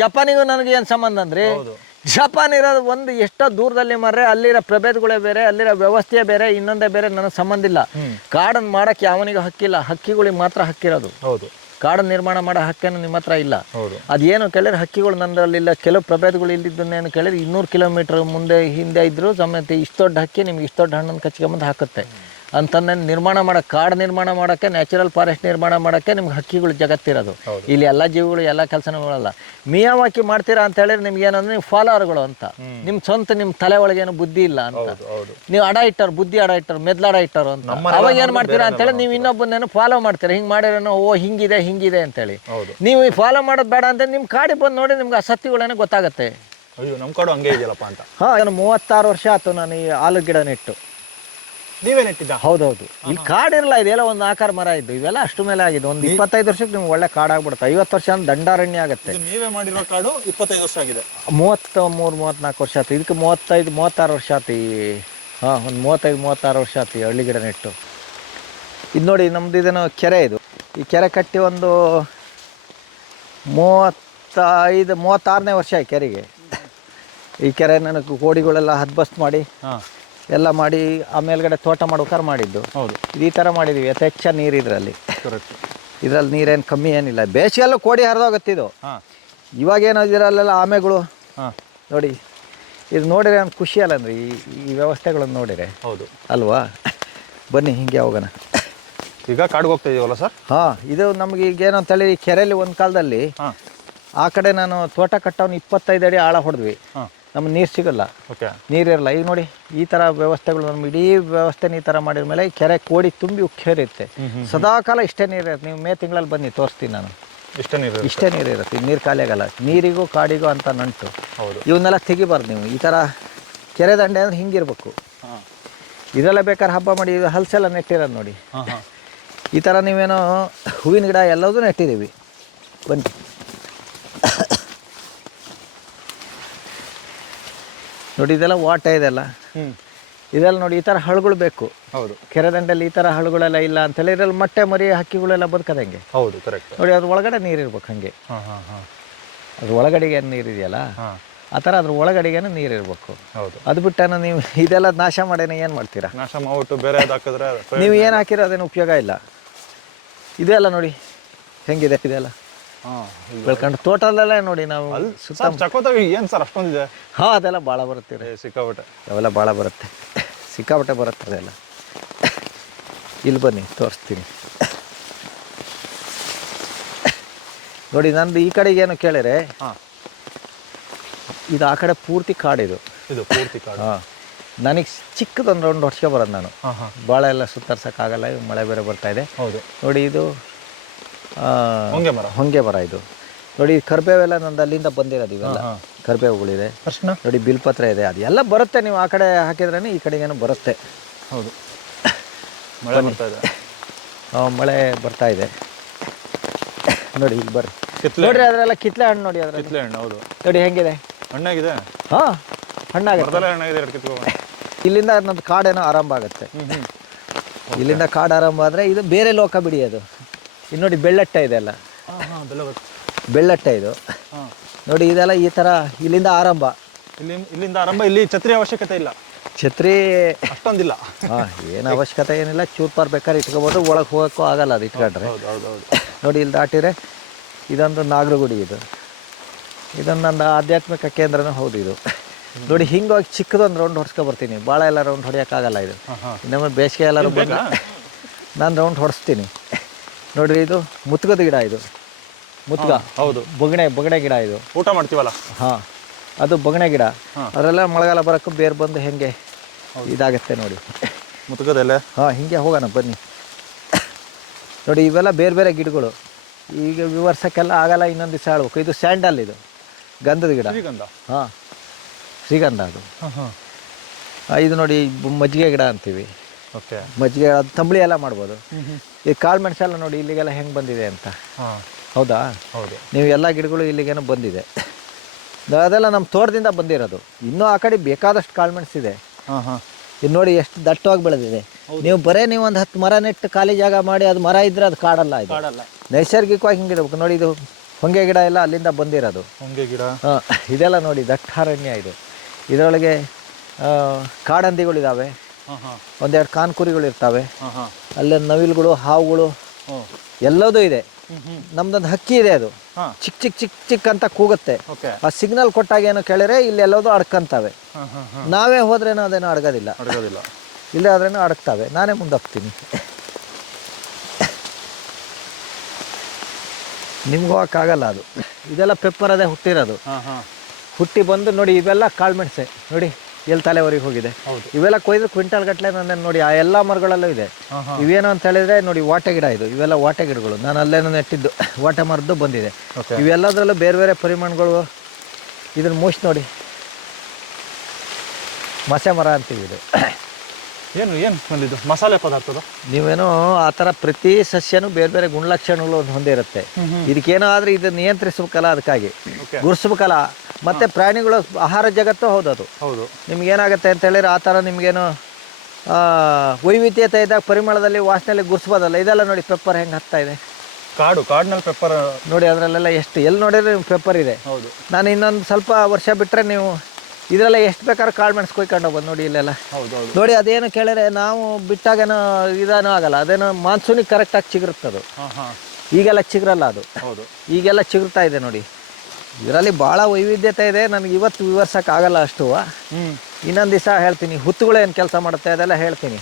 ಜಪಾನಿಗೂ ನನಗೆ ಏನು ಸಂಬಂಧ ಅಂದ್ರೆ ಜಪಾನ್ ಇರೋದು ಒಂದು ಎಷ್ಟೋ ದೂರದಲ್ಲಿ ಮರ್ರೆ ಅಲ್ಲಿರೋ ಪ್ರಭೇದಗಳೇ ಬೇರೆ, ಅಲ್ಲಿರೋ ವ್ಯವಸ್ಥೆ ಬೇರೆ, ಇನ್ನೊಂದೇ ಬೇರೆ. ನನಗೆ ಸಂಬಂಧ ಇಲ್ಲ. ಕಾಡನ್ನು ಮಾಡಕ್ಕೆ ಯಾವನಿಗೂ ಹಕ್ಕಿಲ್ಲ, ಹಕ್ಕಿಗಳಿಗೆ ಮಾತ್ರ ಹಕ್ಕಿರೋದು. ಹೌದು, ಕಾಡನ್ನು ನಿರ್ಮಾಣ ಮಾಡೋ ಹಕ್ಕೇನು ನಿಮ್ಮ ಹತ್ರ ಇಲ್ಲ. ಅದೇನು ಕೇಳಿದ್ರೆ ಹಕ್ಕಿಗಳು ನಂದರಲ್ಲಿಲ್ಲ, ಕೆಲವು ಪ್ರಭೇದಗಳು ಇಲ್ಲಿದ್ದನ್ನೇನು ಕೇಳಿದ್ರೆ 200 ಕಿಲೋಮೀಟರ್ ಮುಂದೆ ಹಿಂದೆ ಇದ್ರು ಸಮೇತ ಇಷ್ಟು ದೊಡ್ಡ ಹಕ್ಕಿ ನಿಮ್ಗೆ ಇಷ್ಟು ದೊಡ್ಡ ಹಣ್ಣನ್ನು ಕಚ್ಕೊಂಬಂದು ಹಾಕುತ್ತೆ ಅಂತಂದ್ರೆ ನಿರ್ಮಾಣ ಮಾಡೋಕ್ಕೆ, ಕಾಡು ನಿರ್ಮಾಣ ಮಾಡೋಕ್ಕೆ, ನ್ಯಾಚುರಲ್ ಫಾರೆಸ್ಟ್ ನಿರ್ಮಾಣ ಮಾಡೋಕ್ಕೆ ನಿಮ್ಗೆ ಹಕ್ಕಿಗಳು ಜಗತ್ತಿರೋದು. ಇಲ್ಲಿ ಎಲ್ಲ ಜೀವಿಗಳು ಎಲ್ಲ ಕೆಲಸಗಳಲ್ಲ. ಮಿಯಾವಾಕಿ ಮಾಡ್ತೀರಾ ಅಂತ ಹೇಳಿದ್ರೆ ನಿಮ್ಗೆ ಏನಂದ್ರೆ ನೀವು ಫಾಲೋವರ್ಗಳು ಅಂತ, ನಿಮ್ಮ ಸ್ವಂತ ನಿಮ್ಮ ತಲೆ ಒಳಗೇನು ಬುದ್ಧಿ ಇಲ್ಲ ಅಂತ. ನೀವು ಅಡ ಇಟ್ಟರು, ಬುದ್ಧಿ ಅಡ ಇಟ್ಟರು, ಮೆದ್ಲಾಡ ಇಟ್ಟರು ಅಂತ. ಅವಾಗ ಏನು ಮಾಡ್ತೀರಾ ಅಂತೇಳಿ ನೀವು ಇನ್ನೊಬ್ಬನೇನು ಫಾಲೋ ಮಾಡ್ತೀರಾ. ಹಿಂಗೆ ಮಾಡಿರೋನು ಓ ಹಿಂಗಿದೆ ಅಂತೇಳಿ. ನೀವು ಈ ಫಾಲೋ ಮಾಡೋದು ಬೇಡ ಅಂತ ನಿಮ್ಮ ಕಾಡಿಗೆ ಬಂದು ನೋಡಿ ನಿಮ್ಗೆ ಆ ಸತ್ಯಗಳೇನೋ ಗೊತ್ತಾಗುತ್ತೆ. ನಮ್ಮ ಕಾಡು ಹಂಗೆ ಇದೆಯಲ್ಲಪ್ಪ ಅಂತ. ನಾನು 36 ವರ್ಷ ಆಯ್ತು ನಾನು ಈ ಆಲೂ ಗಿಡ ನೆಟ್ಟು. ನೀವೇ ನೆಟ್ಟಿದ್ದ? ಹೌದೌದು. ಇಲ್ಲಿ ಕಾಡಿರಲ್ಲ, ಇದೆಲ್ಲ ಒಂದು ಆಕಾರ ಮರ ಇದ್ದು, ಇವೆಲ್ಲ ಅಷ್ಟು ಮೇಲೆ ಆಗಿದೆ. ಒಂದು 25 ವರ್ಷಕ್ಕೆ ನಿಮ್ಗೆ ಒಳ್ಳೆ ಕಾಡಾಗ್ಬಿಡುತ್ತೆ. 50 ವರ್ಷ ಅಂದ್ರೆ ದಂಡಾರಣ್ಯ ಆಗುತ್ತೆ. ನೀವೇ ಮಾಡಿರೋ ಕಾಡು 25 ವರ್ಷ ಆಗಿದೆ. 33-34 ವರ್ಷ ಆಯ್ತು. ಇದಕ್ಕೆ 35-36 ವರ್ಷ ಆಯ್ತು. ಒಂದು 35-36 ವರ್ಷ ಆಯ್ತು ಈ ಹಳ್ಳಿ ಗಿಡ ನೆಟ್ಟು. ಇದು ನೋಡಿ ನಮ್ದು ಇದೇನೋ ಕೆರೆ. ಇದು ಈ ಕೆರೆ ಕಟ್ಟಿ ಒಂದು 35-36ನೇ ವರ್ಷ ಈ ಕೆರೆಗೆ. ಈ ಕೆರೆ ನನಗೆ ಕೋಡಿಗಳೆಲ್ಲ ಹದ್ಬಸ್ತ್ ಮಾಡಿ ಎಲ್ಲ ಮಾಡಿ ಆಮೇಲ್ಗಡೆ ತೋಟ ಮಾಡ್ಬೇಕಾದ್ರೆ ಮಾಡಿದ್ದು. ಹೌದು, ಈ ಥರ ಮಾಡಿದ್ದೀವಿ. ಯಥೇಚ್ಛ ನೀರು ಇದರಲ್ಲಿ. ಇದರಲ್ಲಿ ನೀರೇನು ಕಮ್ಮಿ ಏನಿಲ್ಲ. ಬೇಸಿಗೆಲ್ಲೂ ಕೋಡಿ ಹರಿದೋಗುತ್ತಿದ್ದು. ಇವಾಗೇನೋ ಇದರಲ್ಲೆಲ್ಲ ಆಮೆಗಳು ನೋಡಿ. ಇದು ನೋಡಿದ್ರೆ ಒಂದು ಖುಷಿ ಅಲ್ಲ ಅಂದ್ರೆ ಈ ವ್ಯವಸ್ಥೆಗಳನ್ನು ನೋಡಿದ್ರೆ. ಹೌದು ಅಲ್ವಾ? ಬನ್ನಿ ಹಿಂಗೆ ಹೋಗೋಣ. ಈಗ ಕಾಡಿಗೆ ಹೋಗ್ತಾ ಇದೀವಲ್ಲ ಸರ್? ಇದು ನಮ್ಗೆ ಈಗ ಏನೋ ಅಂತೇಳಿ ಈ ಕೆರೆಯಲ್ಲಿ ಒಂದು ಕಾಲದಲ್ಲಿ ಆ ಕಡೆ ನಾನು ತೋಟ ಕಟ್ಟವನು 25 ಅಡಿ ಆಳ ಹೊಡೆದ್ವಿ. ನಮ್ಗೆ ನೀರು ಸಿಗಲ್ಲ, ನೀರಿರಲ್ಲ. ಈಗ ನೋಡಿ ಈ ಥರ ವ್ಯವಸ್ಥೆಗಳು ನಮ್ಮ ಇಡೀ ವ್ಯವಸ್ಥೆನ ಈ ಥರ ಮಾಡಿದ ಮೇಲೆ ಕೆರೆ ಕೋಡಿ ತುಂಬಿ ಉಕ್ಕೇರಿರುತ್ತೆ. ಸದಾಕಾಲ ಇಷ್ಟೇ ನೀರು ಇರುತ್ತೆ. ನೀವು ಮೇ ತಿಂಗಳಲ್ಲಿ ಬನ್ನಿ ತೋರಿಸ್ತೀನಿ ನಾನು. ಇಷ್ಟೇ ನೀರು ಇರುತ್ತೆ. ನೀರು ಖಾಲಿ ಆಗಲ್ಲ. ನೀರಿಗೂ ಕಾಡಿಗೂ ಅಂತ ನಂಟು. ಇವನ್ನೆಲ್ಲ ತೆಗಿಬಾರ್ದು ನೀವು. ಈ ಥರ ಕೆರೆ ದಂಡೆ ಅಂದ್ರೆ ಹಿಂಗಿರ್ಬೇಕು. ಇದೆಲ್ಲ ಬೇಕಾದ್ರೆ ಹಬ್ಬ ಮಾಡಿ. ಇದು ಹಲಸೆಲ್ಲ ನೆಟ್ಟಿರೋದು ನೋಡಿ. ಈ ಥರ ನೀವೇನೋ ಹೂವಿನ ಗಿಡ ಎಲ್ಲದೂ ನೆಟ್ಟಿದ್ದೀವಿ. ಬನ್ನಿ. ನೋಡಿ ಇದೆಲ್ಲ ವಾಟ ಇದೆಲ್ಲ. ಇದೆಲ್ಲ ನೋಡಿ ಈ ಥರ ಹಳುಗಳು ಬೇಕು. ಹೌದು, ಕೆರೆ ದಂಡೆಯಲ್ಲಿ ಈ ಥರ ಹಳುಗಳೆಲ್ಲ ಇಲ್ಲ ಅಂತೇಳಿ ಇದರಲ್ಲಿ ಮೊಟ್ಟೆ ಮರಿ ಹಕ್ಕಿಗಳೆಲ್ಲ ಬದುಕದಂಗೆ. ಹೌದು, ಕರೆಕ್ಟ್. ನೋಡಿ ಅದ್ರ ಒಳಗಡೆ ನೀರು ಇರ್ಬೇಕು. ಹಂಗೆ ಅದ್ರ ಒಳಗಡೆಗೆ ಏನು ನೀರು ಇದೆಯಲ್ಲ ಆ ಥರ ಅದ್ರ ಒಳಗಡೆಗೇನು ನೀರು ಇರಬೇಕು. ಹೌದು, ಅದು ಬಿಟ್ಟೇನೋ ನೀವು ಇದೆಲ್ಲ ನಾಶ ಮಾಡೇನೋ ಏನು ಮಾಡ್ತೀರಾ? ನಾಶ ಮಾಡ್ಬಿಟ್ಟು ಬೇರೆ ಹಾಕಿದ್ರೆ ನೀವು ಏನು ಹಾಕಿರೋ ಅದೇನು ಉಪಯೋಗ ಇಲ್ಲ. ಇದೆಲ್ಲ ನೋಡಿ ಹೆಂಗಿದೆ ಇದೆಲ್ಲ ಬೆಳ್ಕೊಂಡು. ತೋಟದಲ್ಲೇ ನೋಡಿ ನಾವು ಏನು ಸರ್ ಅಷ್ಟೊಂದಿದೆ? ಅದೆಲ್ಲ ಭಾಳ ಬರುತ್ತೆ. ಸಿಕ್ಕಾಬಟ್ಟೆ ಅವೆಲ್ಲ ಭಾಳ ಬರುತ್ತೆ, ಸಿಕ್ಕಾಬಟ್ಟೆ ಬರುತ್ತೆ ಅದೆಲ್ಲ. ಇಲ್ಲಿ ಬನ್ನಿ ತೋರಿಸ್ತೀನಿ ನೋಡಿ. ನಂದು ಈ ಕಡೆಗೆ ಏನು ಕೇಳಿದ್ರೆ ಇದು ಆ ಕಡೆ ಪೂರ್ತಿ ಕಾಡಿದು. ಇದು ಪೂರ್ತಿ ಕಾಡು. ನನಗೆ ಚಿಕ್ಕದೊಂದು ರೌಂಡ್ ಹೊಡ್ಸ್ಕೊ ಬರೋದು ನಾನು. ಭಾಳ ಎಲ್ಲ ಸುತ್ತರ್ಸೋಕ್ಕಾಗಲ್ಲ, ಮಳೆ ಬೇರೆ ಬರ್ತಾ ಇದೆ. ನೋಡಿ ಇದು ಹೊಂಗೆ ಮರ. ಇದು ನೋಡಿ ಕರ್ಬೇವೆಲ್ಲ ನಂದು ಅಲ್ಲಿಂದ ಬಂದಿರೋದು. ಇವೆಲ್ಲ ಕರ್ಬೇವುಗಳಿದೆ ನೋಡಿ. ಬಿಲ್ಪತ್ರ ಇದೆ. ಅದು ಎಲ್ಲ ಬರುತ್ತೆ. ನೀವು ಆ ಕಡೆ ಹಾಕಿದ್ರೇ ಈ ಕಡೆಗೇನು ಬರುತ್ತೆ. ಹೌದು, ಮಳೆ ಬರ್ತಾ ಇದೆ. ಮಳೆ ಬರ್ತಾ ಇದೆ ನೋಡಿ. ಇಲ್ಲಿ ಬರ್ರಿ ನೋಡ್ರಿ. ಅದರೆಲ್ಲ ಕಿತ್ಲೆ ಹಣ್ಣು ನೋಡಿ. ಅದ್ರ ಕಿತ್ಲೆ ಹಣ್ಣು. ಹೌದು ನೋಡಿ ಹೆಂಗಿದೆ, ಹಣ್ಣಾಗಿದೆ. ಹಣ್ಣಾಗುತ್ತೆ. ಇಲ್ಲಿಂದ ನಮ್ದು ಕಾಡೇನೋ ಆರಂಭ ಆಗುತ್ತೆ. ಇಲ್ಲಿಂದ ಕಾಡು ಆರಂಭ ಆದರೆ ಇದು ಬೇರೆ ಲೋಕ ಬಿಡಿ. ಅದು ಇದು ನೋಡಿ ಬೆಳ್ಳಟ್ಟೆ ಇದೆ ಅಲ್ಲ, ಬೆಳ್ಳಟ್ಟೆ ಇದು ನೋಡಿ. ಇದೆಲ್ಲ ಈ ಥರ ಇಲ್ಲಿಂದ ಆರಂಭ. ಇಲ್ಲಿಂದ ಆರಂಭ. ಇಲ್ಲಿ ಛತ್ರಿ ಅವಶ್ಯಕತೆ ಇಲ್ಲ. ಛತ್ರಿ ಅಷ್ಟೊಂದಿಲ್ಲ. ಏನು ಅವಶ್ಯಕತೆ ಏನಿಲ್ಲ. ಚೂರ್ಪಾರ್ ಬೇಕಾದ್ರೆ ಇಟ್ಕೋಬೋದು. ಒಳಗೆ ಹೋಗೋಕ್ಕೂ ಆಗಲ್ಲ ಅದು ಇಟ್ಕೊಂಡ್ರೆ. ನೋಡಿ ಇಲ್ಲಿ ದಾಟಿದ್ರೆ ಇದೊಂದು ನಾಗರಗುಡಿ. ಇದೊಂದು ನನ್ನ ಆಧ್ಯಾತ್ಮಿಕ ಕೇಂದ್ರನೂ ಹೌದು. ಇದು ನೋಡಿ ಹಿಂಗೋಗಿ ಚಿಕ್ಕದೊಂದು ರೌಂಡ್ ಹೊಡ್ಸ್ಕೊ ಬರ್ತೀನಿ. ಭಾಳ ಎಲ್ಲ ರೌಂಡ್ ಹೊಡೆಯೋಕ್ಕಾಗಲ್ಲ. ಇದು ನಮ್ಮ ಬೇಸಿಗೆ ಎಲ್ಲರೂ ಬಂದು ನಾನು ರೌಂಡ್ ಹೊಡೆಸ್ತೀನಿ ನೋಡ್ರಿ. ಇದು ಮುತ್ಗದ ಗಿಡ. ಇದು ಮುತ್ಗ. ಹೌದು, ಬೊಗಣೆ ಗಿಡ. ಇದು ಊಟ ಮಾಡ್ತೀವಲ್ಲ, ಅದು ಬೊಗಣೆ ಗಿಡ. ಅದರೆಲ್ಲ ಮಳೆಗಾಲ ಬರೋಕ್ಕೂ ಬೇರೆ ಬಂದು ಹೆಂಗೆ ಇದಾಗುತ್ತೆ ನೋಡಿ. ಮುತ್ಗದೆಲೆ ಹಿಂಗೆ ಹೋಗೋಣ ಬನ್ನಿ ನೋಡಿ. ಇವೆಲ್ಲ ಬೇರೆ ಬೇರೆ ಗಿಡಗಳು. ಈಗ ವಿವರ್ಸಕ್ಕೆಲ್ಲ ಆಗಲ್ಲ, ಇನ್ನೊಂದು ದಿವಸ ಹೇಳ್ಬೇಕು. ಇದು ಸ್ಯಾಂಡಲ್. ಇದು ಗಂಧದ ಗಿಡ. ಶ್ರೀಗಂಧ ಅದು. ಇದು ನೋಡಿ ಮಜ್ಜಿಗೆ ಗಿಡ ಅಂತೀವಿ. ಮಜ್ಜಿಗೆ ಅದು ತಂಬಳಿ ಎಲ್ಲ ಮಾಡ್ಬೋದು. ಈ ಕಾಳು ಮೆಣಸೆಲ್ಲ ನೋಡಿ ಇಲ್ಲಿಗೆಲ್ಲ ಹೆಂಗೆ ಬಂದಿದೆ ಅಂತ. ಹೌದಾ? ಹೌದು. ನೀವು ಎಲ್ಲ ಗಿಡಗಳು ಇಲ್ಲಿಗೇನೋ ಬಂದಿದೆ. ಅದೆಲ್ಲ ನಮ್ಮ ತೋಟದಿಂದ ಬಂದಿರೋದು. ಇನ್ನೂ ಆ ಕಡೆ ಬೇಕಾದಷ್ಟು ಕಾಳು ಮೆಣಸಿದೆ. ಇದು ನೋಡಿ ಎಷ್ಟು ದಟ್ಟವಾಗಿ ಬೆಳೆದಿದೆ. ನೀವು ನೀವು ಒಂದು 10 ಮರ ನೆಟ್ಟು ಖಾಲಿ ಜಾಗ ಮಾಡಿ ಅದು ಮರ ಇದ್ರೆ ಅದು ಕಾಡಲ್ಲ. ಇದು ನೈಸರ್ಗಿಕವಾಗಿ ಹಿಂಗಿರ್ಬೇಕು ನೋಡಿ. ಇದು ಹೊಂಗೆ ಗಿಡ ಎಲ್ಲ ಅಲ್ಲಿಂದ ಬಂದಿರೋದು. ಹೊಂಗೆ ಗಿಡ. ಇದೆಲ್ಲ ನೋಡಿ ದಟ್ಟಾರಣ್ಯ ಇದು. ಇದರೊಳಗೆ ಕಾಡಂದಿಗಳಿದ್ದಾವೆ, ಒಂದೆರಡು ಕಾನ್ಕುರಿಗಳು ಇರ್ತವೆ, ಅಲ್ಲೇ ನವಿಲುಗಳು, ಹಾವುಗಳು ಎಲ್ಲದೂ ಇದೆ. ನಮ್ದೊಂದು ಹಕ್ಕಿ ಇದೆ, ಅದು ಚಿಕ್ಕ ಚಿಕ್ಕ ಚಿಕ್ಕ ಚಿಕ್ಕ ಅಂತ ಕೂಗುತ್ತೆ. ಆ ಸಿಗ್ನಲ್ ಕೊಟ್ಟಾಗ ಏನು ಕೇಳಿದ್ರೆ ಇಲ್ಲಿ ಎಲ್ಲದೂ ಅಡ್ಕಂತವೆ. ನಾವೇ ಹೋದ್ರೇನೋ ಅದೇನೋ ಅಡಗೋದಿಲ್ಲ, ಇಲ್ಲೇ ಆದ್ರೇನೋ ಅಡಗ್ತವೆ. ನಾನೇ ಮುಂದೆ ಹೋಗ್ತೀನಿ, ನಿಮ್ಗೆ ಹೋಗೋಕ್ಕಾಗಲ್ಲ. ಅದು ಇದೆಲ್ಲ ಪೆಪ್ಪರ್ ಅದೇ ಹುಟ್ಟಿರೋದು. ಹುಟ್ಟಿ ಬಂದು ನೋಡಿ, ಇವೆಲ್ಲ ಕಾಳುಮೆಣಸೆ ನೋಡಿ ಎಲ್ಲಿ ತಲೆವರೆಗೆ ಹೋಗಿದೆ. ಇವೆಲ್ಲ ಕೊಯ್ದು ಕ್ವಿಂಟಲ್ ಗಟ್ಟಲೆ ನನ್ನ ನೋಡಿ ಆ ಎಲ್ಲ ಮರಗಳಲ್ಲೂ ಇದೆ. ಇವೇನು ಅಂತ ಹೇಳಿದ್ರೆ ನೋಡಿ ವಾಟೆ ಗಿಡ ಇದು, ಇವೆಲ್ಲ ವಾಟೆ ಗಿಡಗಳು. ನಾನು ಅಲ್ಲೇನೋ ನೆಟ್ಟಿದ್ದು ವಾಟೆ ಮರದ್ದು ಬಂದಿದೆ. ಇವೆಲ್ಲದರಲ್ಲೂ ಬೇರೆ ಬೇರೆ ಪರಿಮಾಣಗಳು. ಇದನ್ನ ಮೂಸಿ ನೋಡಿ, ಮಸೆ ಮರ ಅಂತೀವಿ ಇದು. ಏನು ಇದು ಮಸಾಲೆ ಪದಾರ್ಥದ ನೀವೇನೋ ಆ ಥರ ಪ್ರತಿ ಸಸ್ಯನೂ ಬೇರೆ ಬೇರೆ ಗುಣಲಕ್ಷಣಗಳು ಹೊಂದಿರುತ್ತೆ. ಇದಕ್ಕೇನಾದ್ರೂ ಇದನ್ನ ನಿಯಂತ್ರಿಸ್ಬೇಕಲ್ಲ, ಅದಕ್ಕಾಗಿ ಗುರ್ಸ್ಬೇಕಲ್ಲ. ಮತ್ತೆ ಪ್ರಾಣಿಗಳು ಆಹಾರ ಜಗತ್ತು ಹೌದದು. ನಿಮ್ಗೇನಾಗುತ್ತೆ ಅಂತ ಹೇಳಿದ್ರೆ ಆ ಥರ ನಿಮ್ಗೇನು ವೈವಿಧ್ಯತೆ ಇದ್ದಾಗ ಪರಿಮಳದಲ್ಲಿ ವಾಸನೆಯಲ್ಲಿ ಗುರ್ಸ್ಬೋದಲ್ಲ. ಇದೆಲ್ಲ ನೋಡಿ ಪೆಪ್ಪರ್ ಹೆಂಗೆ ಹತ್ತಾ ಇದೆ. ಕಾಡಿನಲ್ಲಿ ಪೆಪ್ಪರ್ ನೋಡಿ, ಅದರಲ್ಲೆಲ್ಲ ಎಷ್ಟು ಎಲ್ಲಿ ನೋಡಿದ್ರೆ ಪೆಪ್ಪರ್ ಇದೆ. ನಾನು ಇನ್ನೊಂದು ಸ್ವಲ್ಪ ವರ್ಷ ಬಿಟ್ಟರೆ ನೀವು ಇದರೆಲ್ಲ ಎಷ್ಟು ಬೇಕಾದ್ರೂ ಕಾಳು ಮೆಣಸು ಕೊಯ್ಕೊಂಡು ಹೋಗ್ಬೋದು ನೋಡಿ ಇಲ್ಲೆಲ್ಲ. ನೋಡಿ ಅದೇನು ಕೇಳಿದ್ರೆ ನಾವು ಬಿಟ್ಟಾಗೇನೋ ಇದೇನೋ ಆಗಲ್ಲ, ಅದೇನೋ ಮಾನ್ಸೂನಿಗೆ ಕರೆಕ್ಟಾಗಿ ಚಿಗುರುತ್ತದು. ಈಗೆಲ್ಲ ಚಿಗುರಲ್ಲ ಅದು, ಈಗೆಲ್ಲ ಚಿಗುರ್ತಾ ಇದೆ ನೋಡಿ. ಇದರಲ್ಲಿ ಭಾಳ ವೈವಿಧ್ಯತೆ ಇದೆ. ನನಗೆ ಇವತ್ತು ವಿವರಿಸೋಕ್ಕಾಗಲ್ಲ ಅಷ್ಟು. ಇನ್ನೊಂದು ದಿವಸ ಹೇಳ್ತೀನಿ. ಹುತ್ತುಗಳು ಏನು ಕೆಲಸ ಮಾಡುತ್ತೆ ಅದೆಲ್ಲ ಹೇಳ್ತೀನಿ.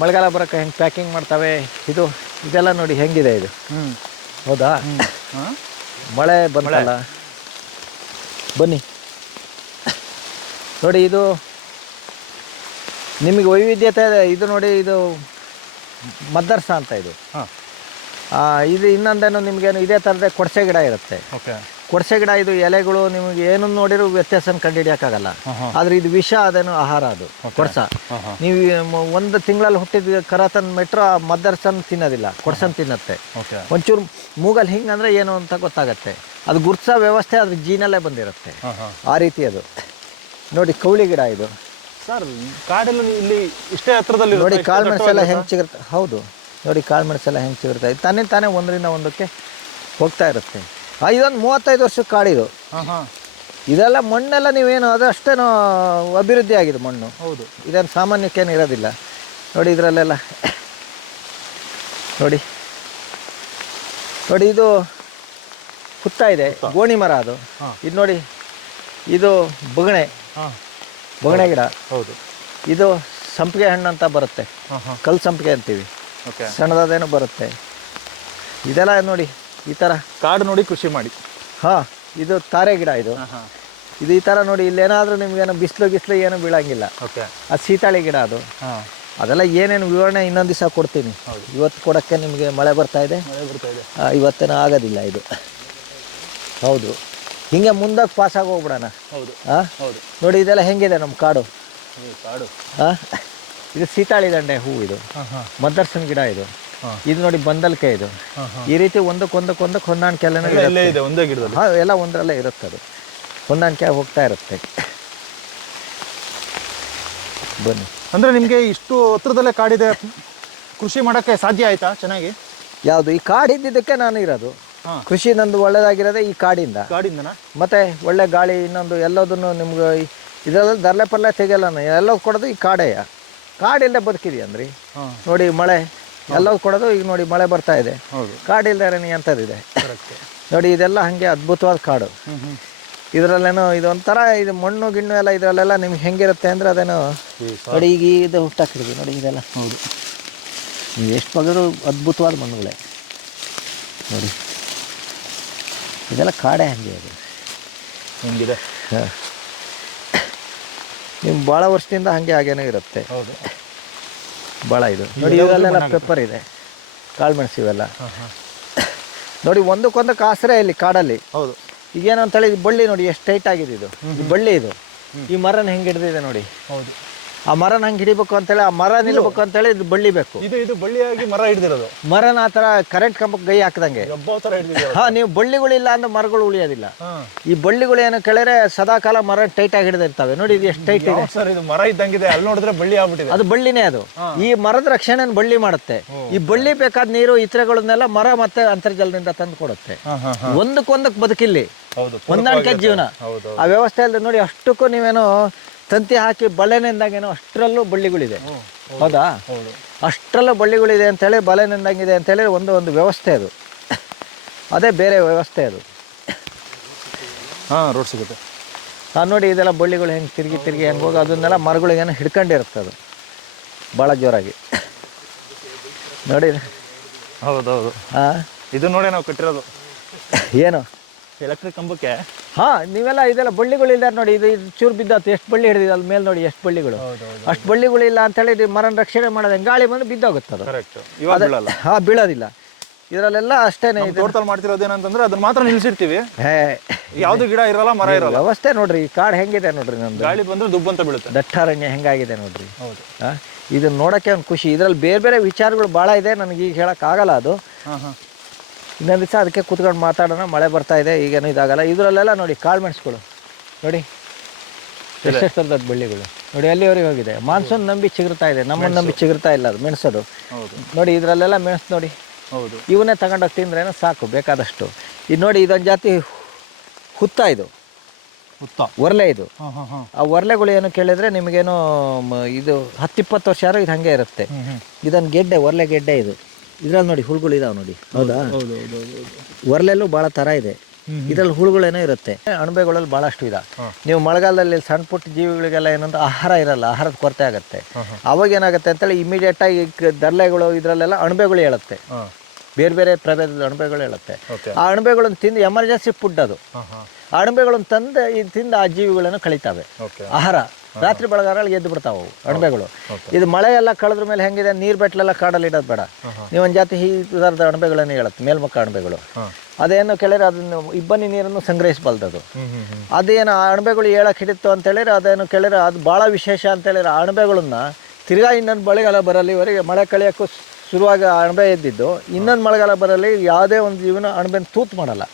ಮಳೆಗಾಲ ಬರೋಕ್ಕೆ ಹೆಂಗೆ ಪ್ಯಾಕಿಂಗ್ ಮಾಡ್ತವೆ, ಇದೆಲ್ಲ ನೋಡಿ ಹೆಂಗಿದೆ ಇದು. ಹೌದಾ, ಮಳೆ ಬಂತಲ್ಲ, ಬನ್ನಿ ನೋಡಿ. ಇದು ನಿಮಗೆ ವೈವಿಧ್ಯತೆ ಇದೆ. ಇದು ನೋಡಿ, ಇದು ಮದ್ದರ್ಸ ಅಂತ ಇದು. ಇದು ಇನ್ನೊಂದೇನು ನಿಮಗೇನು ಇದೇ ಥರದೇ ಕೊಡ್ಸೆ ಗಿಡ ಇರುತ್ತೆ. ಕೊಡ್ಸೆ ಗಿಡ ಇದು ಎಲೆಗಳು ನಿಮಗೆ ಏನು ನೋಡಿರೋ ವ್ಯತ್ಯಾಸನ ಕಂಡುಹಿಡಿಯೋಕ್ಕಾಗಲ್ಲ. ಆದರೆ ಇದು ವಿಷ, ಅದೇನು ಆಹಾರ. ಅದು ಕೊಡ್ಸ ನೀವು ಒಂದು ತಿಂಗಳಲ್ಲಿ ಹುಟ್ಟಿದ ಕರ ತಂದು ಮೆಟ್ರೋ ಆ ಮದ್ದರ್ಸನ್ ತಿನ್ನೋದಿಲ್ಲ, ಕೊಡ್ಸನ್ ತಿನ್ನತ್ತೆ. ಒಂಚೂರು ಮೂಗಲ್ಲಿ ಹಿಂಗೆ ಅಂದರೆ ಏನು ಅಂತ ಗೊತ್ತಾಗತ್ತೆ. ಅದು ಗುರ್ತಿಸೋ ವ್ಯವಸ್ಥೆ ಅದ್ರ ಜೀನಲ್ಲೇ ಬಂದಿರುತ್ತೆ. ಆ ರೀತಿ ಅದು ನೋಡಿ. ಕೌಳಿ ಗಿಡ ಇದು ಸರ್. ಕಾಡೆಲ್ಲ ಇಲ್ಲಿ ಇಷ್ಟೇ ಹತ್ರದಲ್ಲಿ ನೋಡಿ. ಕಾಳು ಮೆಣಸೆಲ್ಲ ಹೆಂಗೆ ಚಿಗುರುತ್ತೆ. ಹೌದು ನೋಡಿ, ಕಾಳು ಮೆಣಸೆಲ್ಲ ಹೆಂಗೆ ಚಿಗುರುತ್ತೆ. ತಾನೇ ಒಂದರಿಂದ ಒಂದಕ್ಕೆ ಹೋಗ್ತಾ ಇರುತ್ತೆ. ಇದೊಂದು 35 ವರ್ಷದ ಕಾಡಿದು. ಇದೆಲ್ಲ ಮಣ್ಣೆಲ್ಲ ನೀವೇನು ಅದು ಅಷ್ಟೇನೋ ಅಭಿವೃದ್ಧಿ ಆಗಿದೆ ಮಣ್ಣು. ಹೌದು, ಇದೇನು ಸಾಮಾನ್ಯಕ್ಕೇನು ಇರೋದಿಲ್ಲ ನೋಡಿ. ಇದರಲ್ಲೆಲ್ಲ ನೋಡಿ ಇದು ಹುತ್ತ ಇದೆ, ಗೋಣಿ ಮರ ಅದು. ಇದು ನೋಡಿ, ಇದು ಬೊಗಣೆ ಗಿಡ. ಹೌದು, ಇದು ಸಂಪಿಗೆ ಹಣ್ಣು ಅಂತ ಬರುತ್ತೆ, ಕಲ್ ಸಂಪಿಗೆ ಅಂತೀವಿ. ಸಣ್ಣದೇನೋ ಬರುತ್ತೆ. ಇದೆಲ್ಲ ನೋಡಿ ಈ ಥರ ಕಾಡು ನೋಡಿ ಕೃಷಿ ಮಾಡಿ. ಇದು ತಾರೆ ಗಿಡ. ಇದು ಈ ಥರ ನೋಡಿ. ಇಲ್ಲೇನಾದರೂ ನಿಮ್ಗೇನೋ ಬಿಸಿಲು ಏನೂ ಬೀಳಂಗಿಲ್ಲ. ಅದು ಸೀತಾಳಿ ಗಿಡ. ಅದೆಲ್ಲ ಏನೇನು ವಿವರಣೆ ಇನ್ನೊಂದು ದಿವಸ ಕೊಡ್ತೀನಿ. ಇವತ್ತು ಕೊಡೋಕ್ಕೆ ನಿಮಗೆ ಮಳೆ ಬರ್ತಾ ಇದೆ. ಇವತ್ತೇನೋ ಆಗೋದಿಲ್ಲ ಇದು. ಹೌದು, ಹಿಂಗೆ ಮುಂದಕ್ಕೆ ಪಾಸಾಗಿ ಹೋಗ್ಬಿಡೋಣ. ನೋಡಿ ಇದೆಲ್ಲ ಹೆಂಗಿದೆ ನಮ್ಮ ಕಾಡು. ಇದು ಸೀತಾಳಿ ದಂಡೆ ಹೂ. ಇದು ಮದ್ದರ್ಸನ್ ಗಿಡ. ಇದು ನೋಡಿ ಬಂದಲ್ಕೆ. ಇದು ಈ ರೀತಿ ಒಂದಕ್ಕೊಂದಕ್ಕೆ ಹೊಂದಾಣಿಕೆ ಎಲ್ಲ ಒಂದರಲ್ಲೇ ಇರುತ್ತೆ. ಅದು ಹೊಂದಾಣಿಕೆ ಹೋಗ್ತಾ ಇರುತ್ತೆ. ಬನ್ನಿ. ಅಂದರೆ ನಿಮಗೆ ಇಷ್ಟು ಹತ್ರದಲ್ಲೇ ಕಾಡಿದೆ, ಕೃಷಿ ಮಾಡೋಕ್ಕೆ ಸಾಧ್ಯ ಆಯ್ತಾ ಚೆನ್ನಾಗಿ? ಯಾವುದು ಈ ಕಾಡು ಇದ್ದಿದ್ದಕ್ಕೆ ನಾನು ಇರೋದು. ಕೃಷಿ ನಂದು ಒಳ್ಳೇದಾಗಿರೋದೇ ಈ ಕಾಡಿಂದ. ಮತ್ತೆ ಒಳ್ಳೆ ಗಾಳಿ, ಇನ್ನೊಂದು ಎಲ್ಲದನ್ನು ನಿಮ್ಗೆ ಇದರಲ್ಲಿ ದರ್ಲೆ ಪರ್ಲೆ ತೆಗೆಯಲ್ಲ. ಎಲ್ಲ ಕೊಡೋದು ಈ ಕಾಡೆಯ. ಕಾಡಿಲ್ಲದೆ ಬದುಕಿದೆಯಂದ್ರಿ ನೋಡಿ. ಮಳೆ ಎಲ್ಲವೂ ಕೊಡೋದು. ಈಗ ನೋಡಿ ಮಳೆ ಬರ್ತಾ ಇದೆ. ಕಾಡಿಲ್ದಾರೆ ಎಂಥದ್ದಿದೆ ನೋಡಿ. ಇದೆಲ್ಲ ಹಾಗೆ ಅದ್ಭುತವಾದ ಕಾಡು. ಇದರಲ್ಲೇನೋ ಇದೊಂಥರ ಇದು ಮಣ್ಣು ಗಿಣ್ಣು ಎಲ್ಲ ಇದರಲ್ಲೆಲ್ಲ ನಿಮ್ಗೆ ಹೆಂಗಿರುತ್ತೆ ಅಂದರೆ ಅದೇನೋ ನೋಡಿ. ಈಗ ಇದು ಹುಟ್ಟಾಕಿದ್ವಿ ನೋಡಿ. ಇದೆಲ್ಲ ಹೌದು, ನೀವು ಎಷ್ಟು ಬಗೆದು ಅದ್ಭುತವಾದ ಮಣ್ಣುಗಳೇ ನೋಡಿ. ಇದೆಲ್ಲ ಕಾಡೆ ಹಾಗೆ ಅದು ಹೆಂಗಿದೆ. ನಿಮ್ಗೆ ಭಾಳ ವರ್ಷದಿಂದ ಹಾಗೇನೋ ಇರುತ್ತೆ. ಭಾಳ ಇದು ನೋಡಿ. ಇವರಲ್ಲೆಲ್ಲ ಪೆಪ್ಪರ್ ಇದೆ, ಕಾಳು ಮೆಣಸು ಇವೆಲ್ಲ ನೋಡಿ. ಒಂದಕ್ಕೊಂದಕ್ಕೆ ಆಸರೆ ಇಲ್ಲಿ ಕಾಡಲ್ಲಿ. ಹೌದು. ಈಗೇನು ಅಂತೇಳಿ ಬಳ್ಳಿ ನೋಡಿ ಎಷ್ಟು ಟೈಟ್ ಆಗಿದೆ. ಇದು ಬಳ್ಳಿ. ಇದು ಈ ಮರನ ಹೆಂಗೆ ಹಿಡ್ದಿದೆ ನೋಡಿ. ಹೌದು, ಆ ಮರನ ಹಂಗೆ ಹಿಡಿಬೇಕು ಅಂತೇಳಿ ಆ ಮರ ನಿಲ್ಬೇಕು ಅಂತೇಳಿ ಇದು ಬಳ್ಳಿ ಬೇಕು. ಇದು ಬಳ್ಳಿಯಾಗಿ ಮರ ಹಿಡಿದಿರೋದು. ಮರನ ಆ ಥರ ಕರೆಂಟ್ ಕಂಬಕ್ಕೆ ಗೈ ಹಾಕ್ದಂಗೆ. ಥರ ಹಿಡಿದಿರೋದು. ಹಾಂ, ನೀವು ಬಳ್ಳಿಗಳಿಲ್ಲ ಅಂದ್ರೆ ಮರಗಳು ಉಳಿಯೋದಿಲ್ಲ. ಈ ಬಳ್ಳಿಗಳು ಏನು ಕೇಳಿದ್ರೆ ಸದಾಕಾಲ ಮರ ಟೈಟಾಗಿ ಹಿಡಿದಿರ್ತವೆ. ನೋಡಿ ಇದು ಎಷ್ಟು ಟೈಟ್ ಇದೆ ಸರ್. ಇದು ಮರ ಇದ್ದಂಗಿದೆ, ಅಲ್ಲಿ ನೋಡಿದ್ರೆ ಬಳ್ಳಿ ಆಗ್ಬಿಟ್ಟಿದೆ. ಅದು ಬಳ್ಳಿನೇ. ಅದು ಈ ಮರದ ರಕ್ಷಣೆ ಬಳ್ಳಿ ಮಾಡುತ್ತೆ. ಈ ಬಳ್ಳಿ ಬೇಕಾದ ನೀರು ಇತರೆಗಳನ್ನೆಲ್ಲ ಮರ ಮತ್ತೆ ಅಂತರ್ಜಲದಿಂದ ತಂದು ಕೊಡುತ್ತೆ. ಒಂದಕ್ಕೊಂದಕ್ಕೆ ಬದುಕಿಲ್ಲಿ ಹೊಂದಾಣಿಕೆ ಜೀವನ. ಆ ವ್ಯವಸ್ಥೆ ಅಲ್ಲದೆ ನೋಡಿ ಅಷ್ಟಕ್ಕೂ ನೀವೇನೋ ತಂತಿ ಹಾಕಿ ಬಲೆನಿಂದಾಗೇನೋ ಅಷ್ಟರಲ್ಲೂ ಬಳ್ಳಿಗಳಿದೆ. ಹೌದಾ? ಅಷ್ಟರಲ್ಲೂ ಬಳ್ಳಿಗಳಿದೆ ಅಂತೇಳಿ ಬಲೆನಿಂದಂಗಿದೆ ಅಂತೇಳಿ ಒಂದು ವ್ಯವಸ್ಥೆ ಅದು. ಅದೇ ಬೇರೆ ವ್ಯವಸ್ಥೆ ಅದು. ರೋಡ್ ಸಿಗುತ್ತೆ. ನೋಡಿ ಇದೆಲ್ಲ ಬಳ್ಳಿಗಳು ಹೆಂಗೆ ತಿರುಗಿ ಹೆಂಗೆ ಹೋಗಿ ಅದನ್ನೆಲ್ಲ ಮರಗಳಿಗೇನೋ ಹಿಡ್ಕೊಂಡಿರುತ್ತೆ ಅದು ಭಾಳ ಜೋರಾಗಿ. ನೋಡಿ. ಹೌದೌದು. ಇದು ನೋಡಿ ನಾವು ಕಟ್ಟಿರೋದು ಏನು ಎಲೆಕ್ಟ್ರಿಕ್ ಕಂಬಕ್ಕೆ. ನೀವೆಲ್ಲ ಇದೆಲ್ಲ ಬಳ್ಳಿಗಳಿಲ್ಲ ನೋಡಿ. ಇದು ಚೂರು ಬಿದ್ದಾತು. ಎಷ್ಟು ಬಳ್ಳಿ ಹಿಡಿದಿದೆ ಅಲ್ಲಿ ಮೇಲೆ ನೋಡಿ, ಎಷ್ಟು ಬಳ್ಳಿಗಳು. ಅಷ್ಟು ಬಳ್ಳಿಗಳಿಲ್ಲ ಅಂತೇಳಿ ಇದು ಮರನ ರಕ್ಷಣೆ ಮಾಡೋದು. ಗಾಳಿ ಬಂದು ಬಿದ್ದೋಗುತ್ತೆ ಅದು. ಬೀಳೋದಿಲ್ಲ. ಇದರಲ್ಲೆಲ್ಲ ಅಷ್ಟೇನೆ. ತೋಟದಲ್ಲಿ ಮಾಡ್ತಿರೋದೇನಂತಂದ್ರೆ ಅದನ್ನ ಮಾತ್ರ ನಿಲ್ಸಿರ್ತೀವಿ. ಯಾವ್ದು ಗಿಡ ಇರಲ್ಲ, ಮರ ಇರಲ್ಲ. ವ್ಯವಸ್ಥೆ ನೋಡ್ರಿ. ಈ ಕಾಡು ಹೆಂಗಿದೆ ನೋಡ್ರಿ. ನಮ್ದು ಗಾಳಿ ಬಂದ್ರೆ ದುಬ್ಬಂತ ಬೀಳುತ್ತೆ. ದಟ್ಟಾರಣ್ಯ ಹೆಂಗಾಗಿದೆ ನೋಡ್ರಿ. ಇದನ್ನ ನೋಡಕ್ಕೆ ಒಂದು ಖುಷಿ. ಇದ್ರಲ್ಲಿ ಬೇರೆ ಬೇರೆ ವಿಚಾರಗಳು ಭಾಳ ಇದೆ. ನನಗೆ ಈಗ ಹೇಳೋಕ್ಕಾಗಲ್ಲ ಅದು. ಇನ್ನೊಂದು ದಿವಸ ಅದಕ್ಕೆ ಕೂತ್ಕೊಂಡು ಮಾತಾಡೋಣ. ಮಳೆ ಬರ್ತಾ ಇದೆ, ಈಗೇನು ಇದಾಗಲ್ಲ. ಇದರಲ್ಲೆಲ್ಲ ನೋಡಿ ಕಾಳು ಮೆಣಸುಗಳು ನೋಡಿ, ಎಷ್ಟು ಥರದ ಬಳ್ಳಿಗಳು ನೋಡಿ. ಅಲ್ಲಿವರೆಗೆ ಹೋಗಿದೆ. ಮಾನ್ಸೂನ್ ನಂಬಿ ಚಿಗುರ್ತಾ ಇದೆ, ನಮ್ಮನ್ನು ನಂಬಿ ಚಿಗುರ್ತಾ ಇಲ್ಲ ಅದು ಮೆಣಸೋದು. ನೋಡಿ ಇದರಲ್ಲೆಲ್ಲ ಮೆಣಸು ನೋಡಿ. ಇವನ್ನೇ ತಗೊಂಡೋಗಿ ತಿಂದ್ರೇನೋ ಸಾಕು ಬೇಕಾದಷ್ಟು. ಇದು ನೋಡಿ, ಇದೊಂದು ಜಾತಿ ಹುತ್ತ. ಇದು ಒರ್ಲೆ. ಇದು ಆ ಒರ್ಲೆಗಳು ಏನು ಕೇಳಿದ್ರೆ ನಿಮಗೇನು ಇದು 10-20 ವರ್ಷ ಇದು ಹಾಗೆ ಇರುತ್ತೆ. ಇದೊಂದು ಗೆಡ್ಡೆ, ಒರ್ಲೆ ಗೆಡ್ಡೆ. ಇದು ಇದ್ರಲ್ಲಿ ನೋಡಿ ಹುಳುಗಳು ಇದಾವೆ ನೋಡಿ. ಹೌದಾ? ಒರ್ಲೆಲ್ಲೂ ಭಾಳ ಥರ ಇದೆ. ಇದ್ರಲ್ಲಿ ಹುಳುಗಳೇನೋ ಇರುತ್ತೆ. ಅಣಬೆಗಳಲ್ಲಿ ಭಾಳಷ್ಟು ಇದೆ. ನೀವು ಮಳೆಗಾಲದಲ್ಲಿ ಸಣ್ಣ ಪುಟ್ಟ ಜೀವಿಗಳಿಗೆಲ್ಲ ಏನಂತ ಆಹಾರ ಇರಲ್ಲ, ಆಹಾರದ ಕೊರತೆ ಆಗುತ್ತೆ. ಅವಾಗ ಏನಾಗುತ್ತೆ ಅಂತೇಳಿ ಇಮಿಡಿಯೇಟಾಗಿ ದರ್ಲೆಗಳು ಇದರಲ್ಲೆಲ್ಲ ಅಣಬೆಗಳು ಹೇಳುತ್ತೆ. ಬೇರೆ ಬೇರೆ ಪ್ರಭೇದದ ಅಣಬೆಗಳು ಹೇಳುತ್ತೆ. ಆ ಅಣಬೆಗಳನ್ನು ತಿಂದು ಎಮರ್ಜೆನ್ಸಿ ಫುಡ್ ಅದು. ಆ ಅಣಬೆಗಳನ್ನು ತಂದು ತಿಂದು ಆ ಜೀವಿಗಳನ್ನು ಕಳೀತಾವೆ. ಆಹಾರ ರಾತ್ರಿ ಬೆಳಗಾರಲ್ಲಿ ಎದ್ದು ಬಿಡ್ತಾವೆ ಅವು ಅಣಬೆಗಳು. ಇದು ಮಳೆ ಎಲ್ಲ ಕಳೆದ್ರ ಮೇಲೆ ಹೆಂಗಿದೆ, ನೀರು ಬೆಟ್ಲೆಲ್ಲ ಕಾಡಲ್ಲಿ ಇಡೋದು ಬೇಡ. ನೀವು ಒಂದು ಜಾತಿ ಈ ಥರದ ಅಣಬೆಗಳನ್ನೇ ಹೇಳುತ್ತೆ, ಮೇಲ್ಮಕ್ಕ ಅಣಬೆಗಳು. ಅದೇನು ಕೇಳಿದ್ರೆ ಅದನ್ನು ಇಬ್ಬನಿ ನೀರನ್ನು ಸಂಗ್ರಹಿಸಬಲ್ದದು. ಅದೇನು ಆ ಅಣಬೆಗಳು ಹೇಳಕ್ಕೆ ಹಿಡಿತು ಅಂತೇಳಿದ್ರೆ ಅದೇನು ಕೇಳಿದ್ರೆ ಅದು ಭಾಳ ವಿಶೇಷ ಅಂತೇಳಿದ್ರೆ ಆ ಅಣಬೆಗಳನ್ನ ತಿರ್ಗಾ ಇನ್ನೊಂದು ಮಳೆಗಾಲ ಬರಲ್ಲಿವರೆಗೆ ಮಳೆ ಕಳೆಯೋಕ್ಕೂ ಶುರುವಾಗಿ ಅಣಬೆ ಎದ್ದಿದ್ದು ಇನ್ನೊಂದು ಮಳೆಗಾಲ ಬರಲಿ ಯಾವುದೇ ಒಂದು ಜೀವನ ಅಣಬೆನ ತೂತು ಮಾಡಲ್ಲ.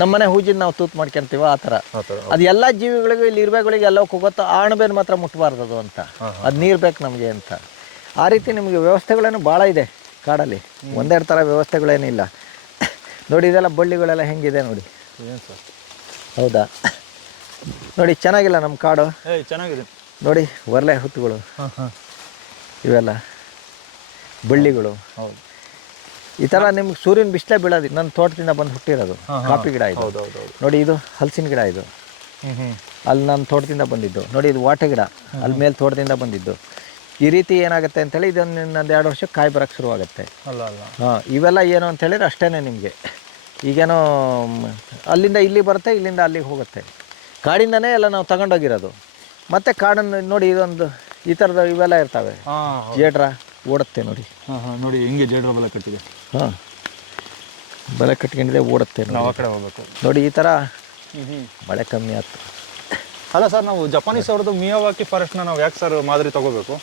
ನಮ್ಮನೆ ಹೂಜಿನ ನಾವು ತೂತು ಮಾಡ್ಕೊಂತೀವ ಆ ಥರ. ಅದು ಎಲ್ಲ ಜೀವಿಗಳಿಗೂ ಇಲ್ಲಿ ಇರುವೆಗಳಿಗೆ ಎಲ್ಲವಕ್ಕೂ ಗೊತ್ತು. ಆ ಅಣಬೆನ ಮಾತ್ರ ಮುಟ್ಟಬಾರ್ದು ಅಂತ. ಅದು ನೀರು ಬೇಕು ನಮಗೆ ಅಂತ. ಆ ರೀತಿ ನಿಮಗೆ ವ್ಯವಸ್ಥೆಗಳೇನು ಭಾಳ ಇದೆ ಕಾಡಲ್ಲಿ. ಒಂದೆರಡು ಥರ ವ್ಯವಸ್ಥೆಗಳೇನಿಲ್ಲ ನೋಡಿ. ಇದೆಲ್ಲ ಬಳ್ಳಿಗಳೆಲ್ಲ ಹೆಂಗಿದೆ ನೋಡಿ. ಹೌದಾ? ನೋಡಿ ಚೆನ್ನಾಗಿಲ್ಲ ನಮ್ಮ ಕಾಡು. ಚೆನ್ನಾಗಿದೆ ನೋಡಿ. ಒರ್ಲೆ ಹುತ್ತುಗಳು ಇವೆಲ್ಲ ಬಳ್ಳಿಗಳು. ಹೌದು. ಈ ಥರ ನಿಮ್ಗೆ ಸೂರ್ಯನ ಬಿಸಿಲೇ ಬೀಳೋದು. ನನ್ನ ತೋಟದಿಂದ ಬಂದು ಹುಟ್ಟಿರೋದು ಕಾಫಿ ಗಿಡ ಇದು ನೋಡಿ. ಇದು ಹಲಸಿನ ಗಿಡ. ಇದು ಅಲ್ಲಿ ನನ್ನ ತೋಟದಿಂದ ಬಂದಿದ್ದು ನೋಡಿ. ಇದು ವಾಟೆ ಗಿಡ ಅಲ್ಲಿ ಮೇಲೆ ತೋಟದಿಂದ ಬಂದಿದ್ದು. ಈ ರೀತಿ ಏನಾಗುತ್ತೆ ಅಂತೇಳಿ ಇದನ್ನು ಇನ್ನೊಂದು 2 ವರ್ಷಕ್ಕೆ ಕಾಯಿ ಬರೋಕ್ಕೆ ಶುರುವಾಗುತ್ತೆ. ಇವೆಲ್ಲ ಏನು ಅಂತೇಳಿದ್ರೆ ಅಷ್ಟೇ ನಿಮಗೆ. ಈಗೇನೋ ಅಲ್ಲಿಂದ ಇಲ್ಲಿ ಬರುತ್ತೆ, ಇಲ್ಲಿಂದ ಅಲ್ಲಿಗೆ ಹೋಗುತ್ತೆ. ಕಾಡಿಂದನೇ ಎಲ್ಲ ನಾವು ತಗೊಂಡೋಗಿರೋದು. ಮತ್ತು ಕಾಡನ್ನು ನೋಡಿ ಇದೊಂದು ಈ ಥರದ ಇವೆಲ್ಲ ಇರ್ತವೆ. ಜೇಡ್ರ ಓಡುತ್ತೆ ನೋಡಿ. ನೋಡಿ ಹಿಂಗೆ ಜೇಡ್ರ ಬಲೆ ಕಟ್ಟಿದೆ. ಬಲೆ ಕಟ್ಕೊಂಡಿದೆ, ಓಡುತ್ತೆ. ನಾವು ಆ ಕಡೆ ಹೋಗ್ಬೇಕು ನೋಡಿ. ಈ ಥರ ಮಳೆ ಕಮ್ಮಿ ಆಯ್ತು. ಅಲ್ಲ ಸರ್, ನಾವು ಜಪಾನೀಸ್ ಅವ್ರದ್ದು ಮಿಯಾವಾಕಿ ಫಾರೆಸ್ಟ್ನ ನಾವು ಯಾಕೆ ಸರ್ ಮಾದರಿ ತಗೋಬೇಕು?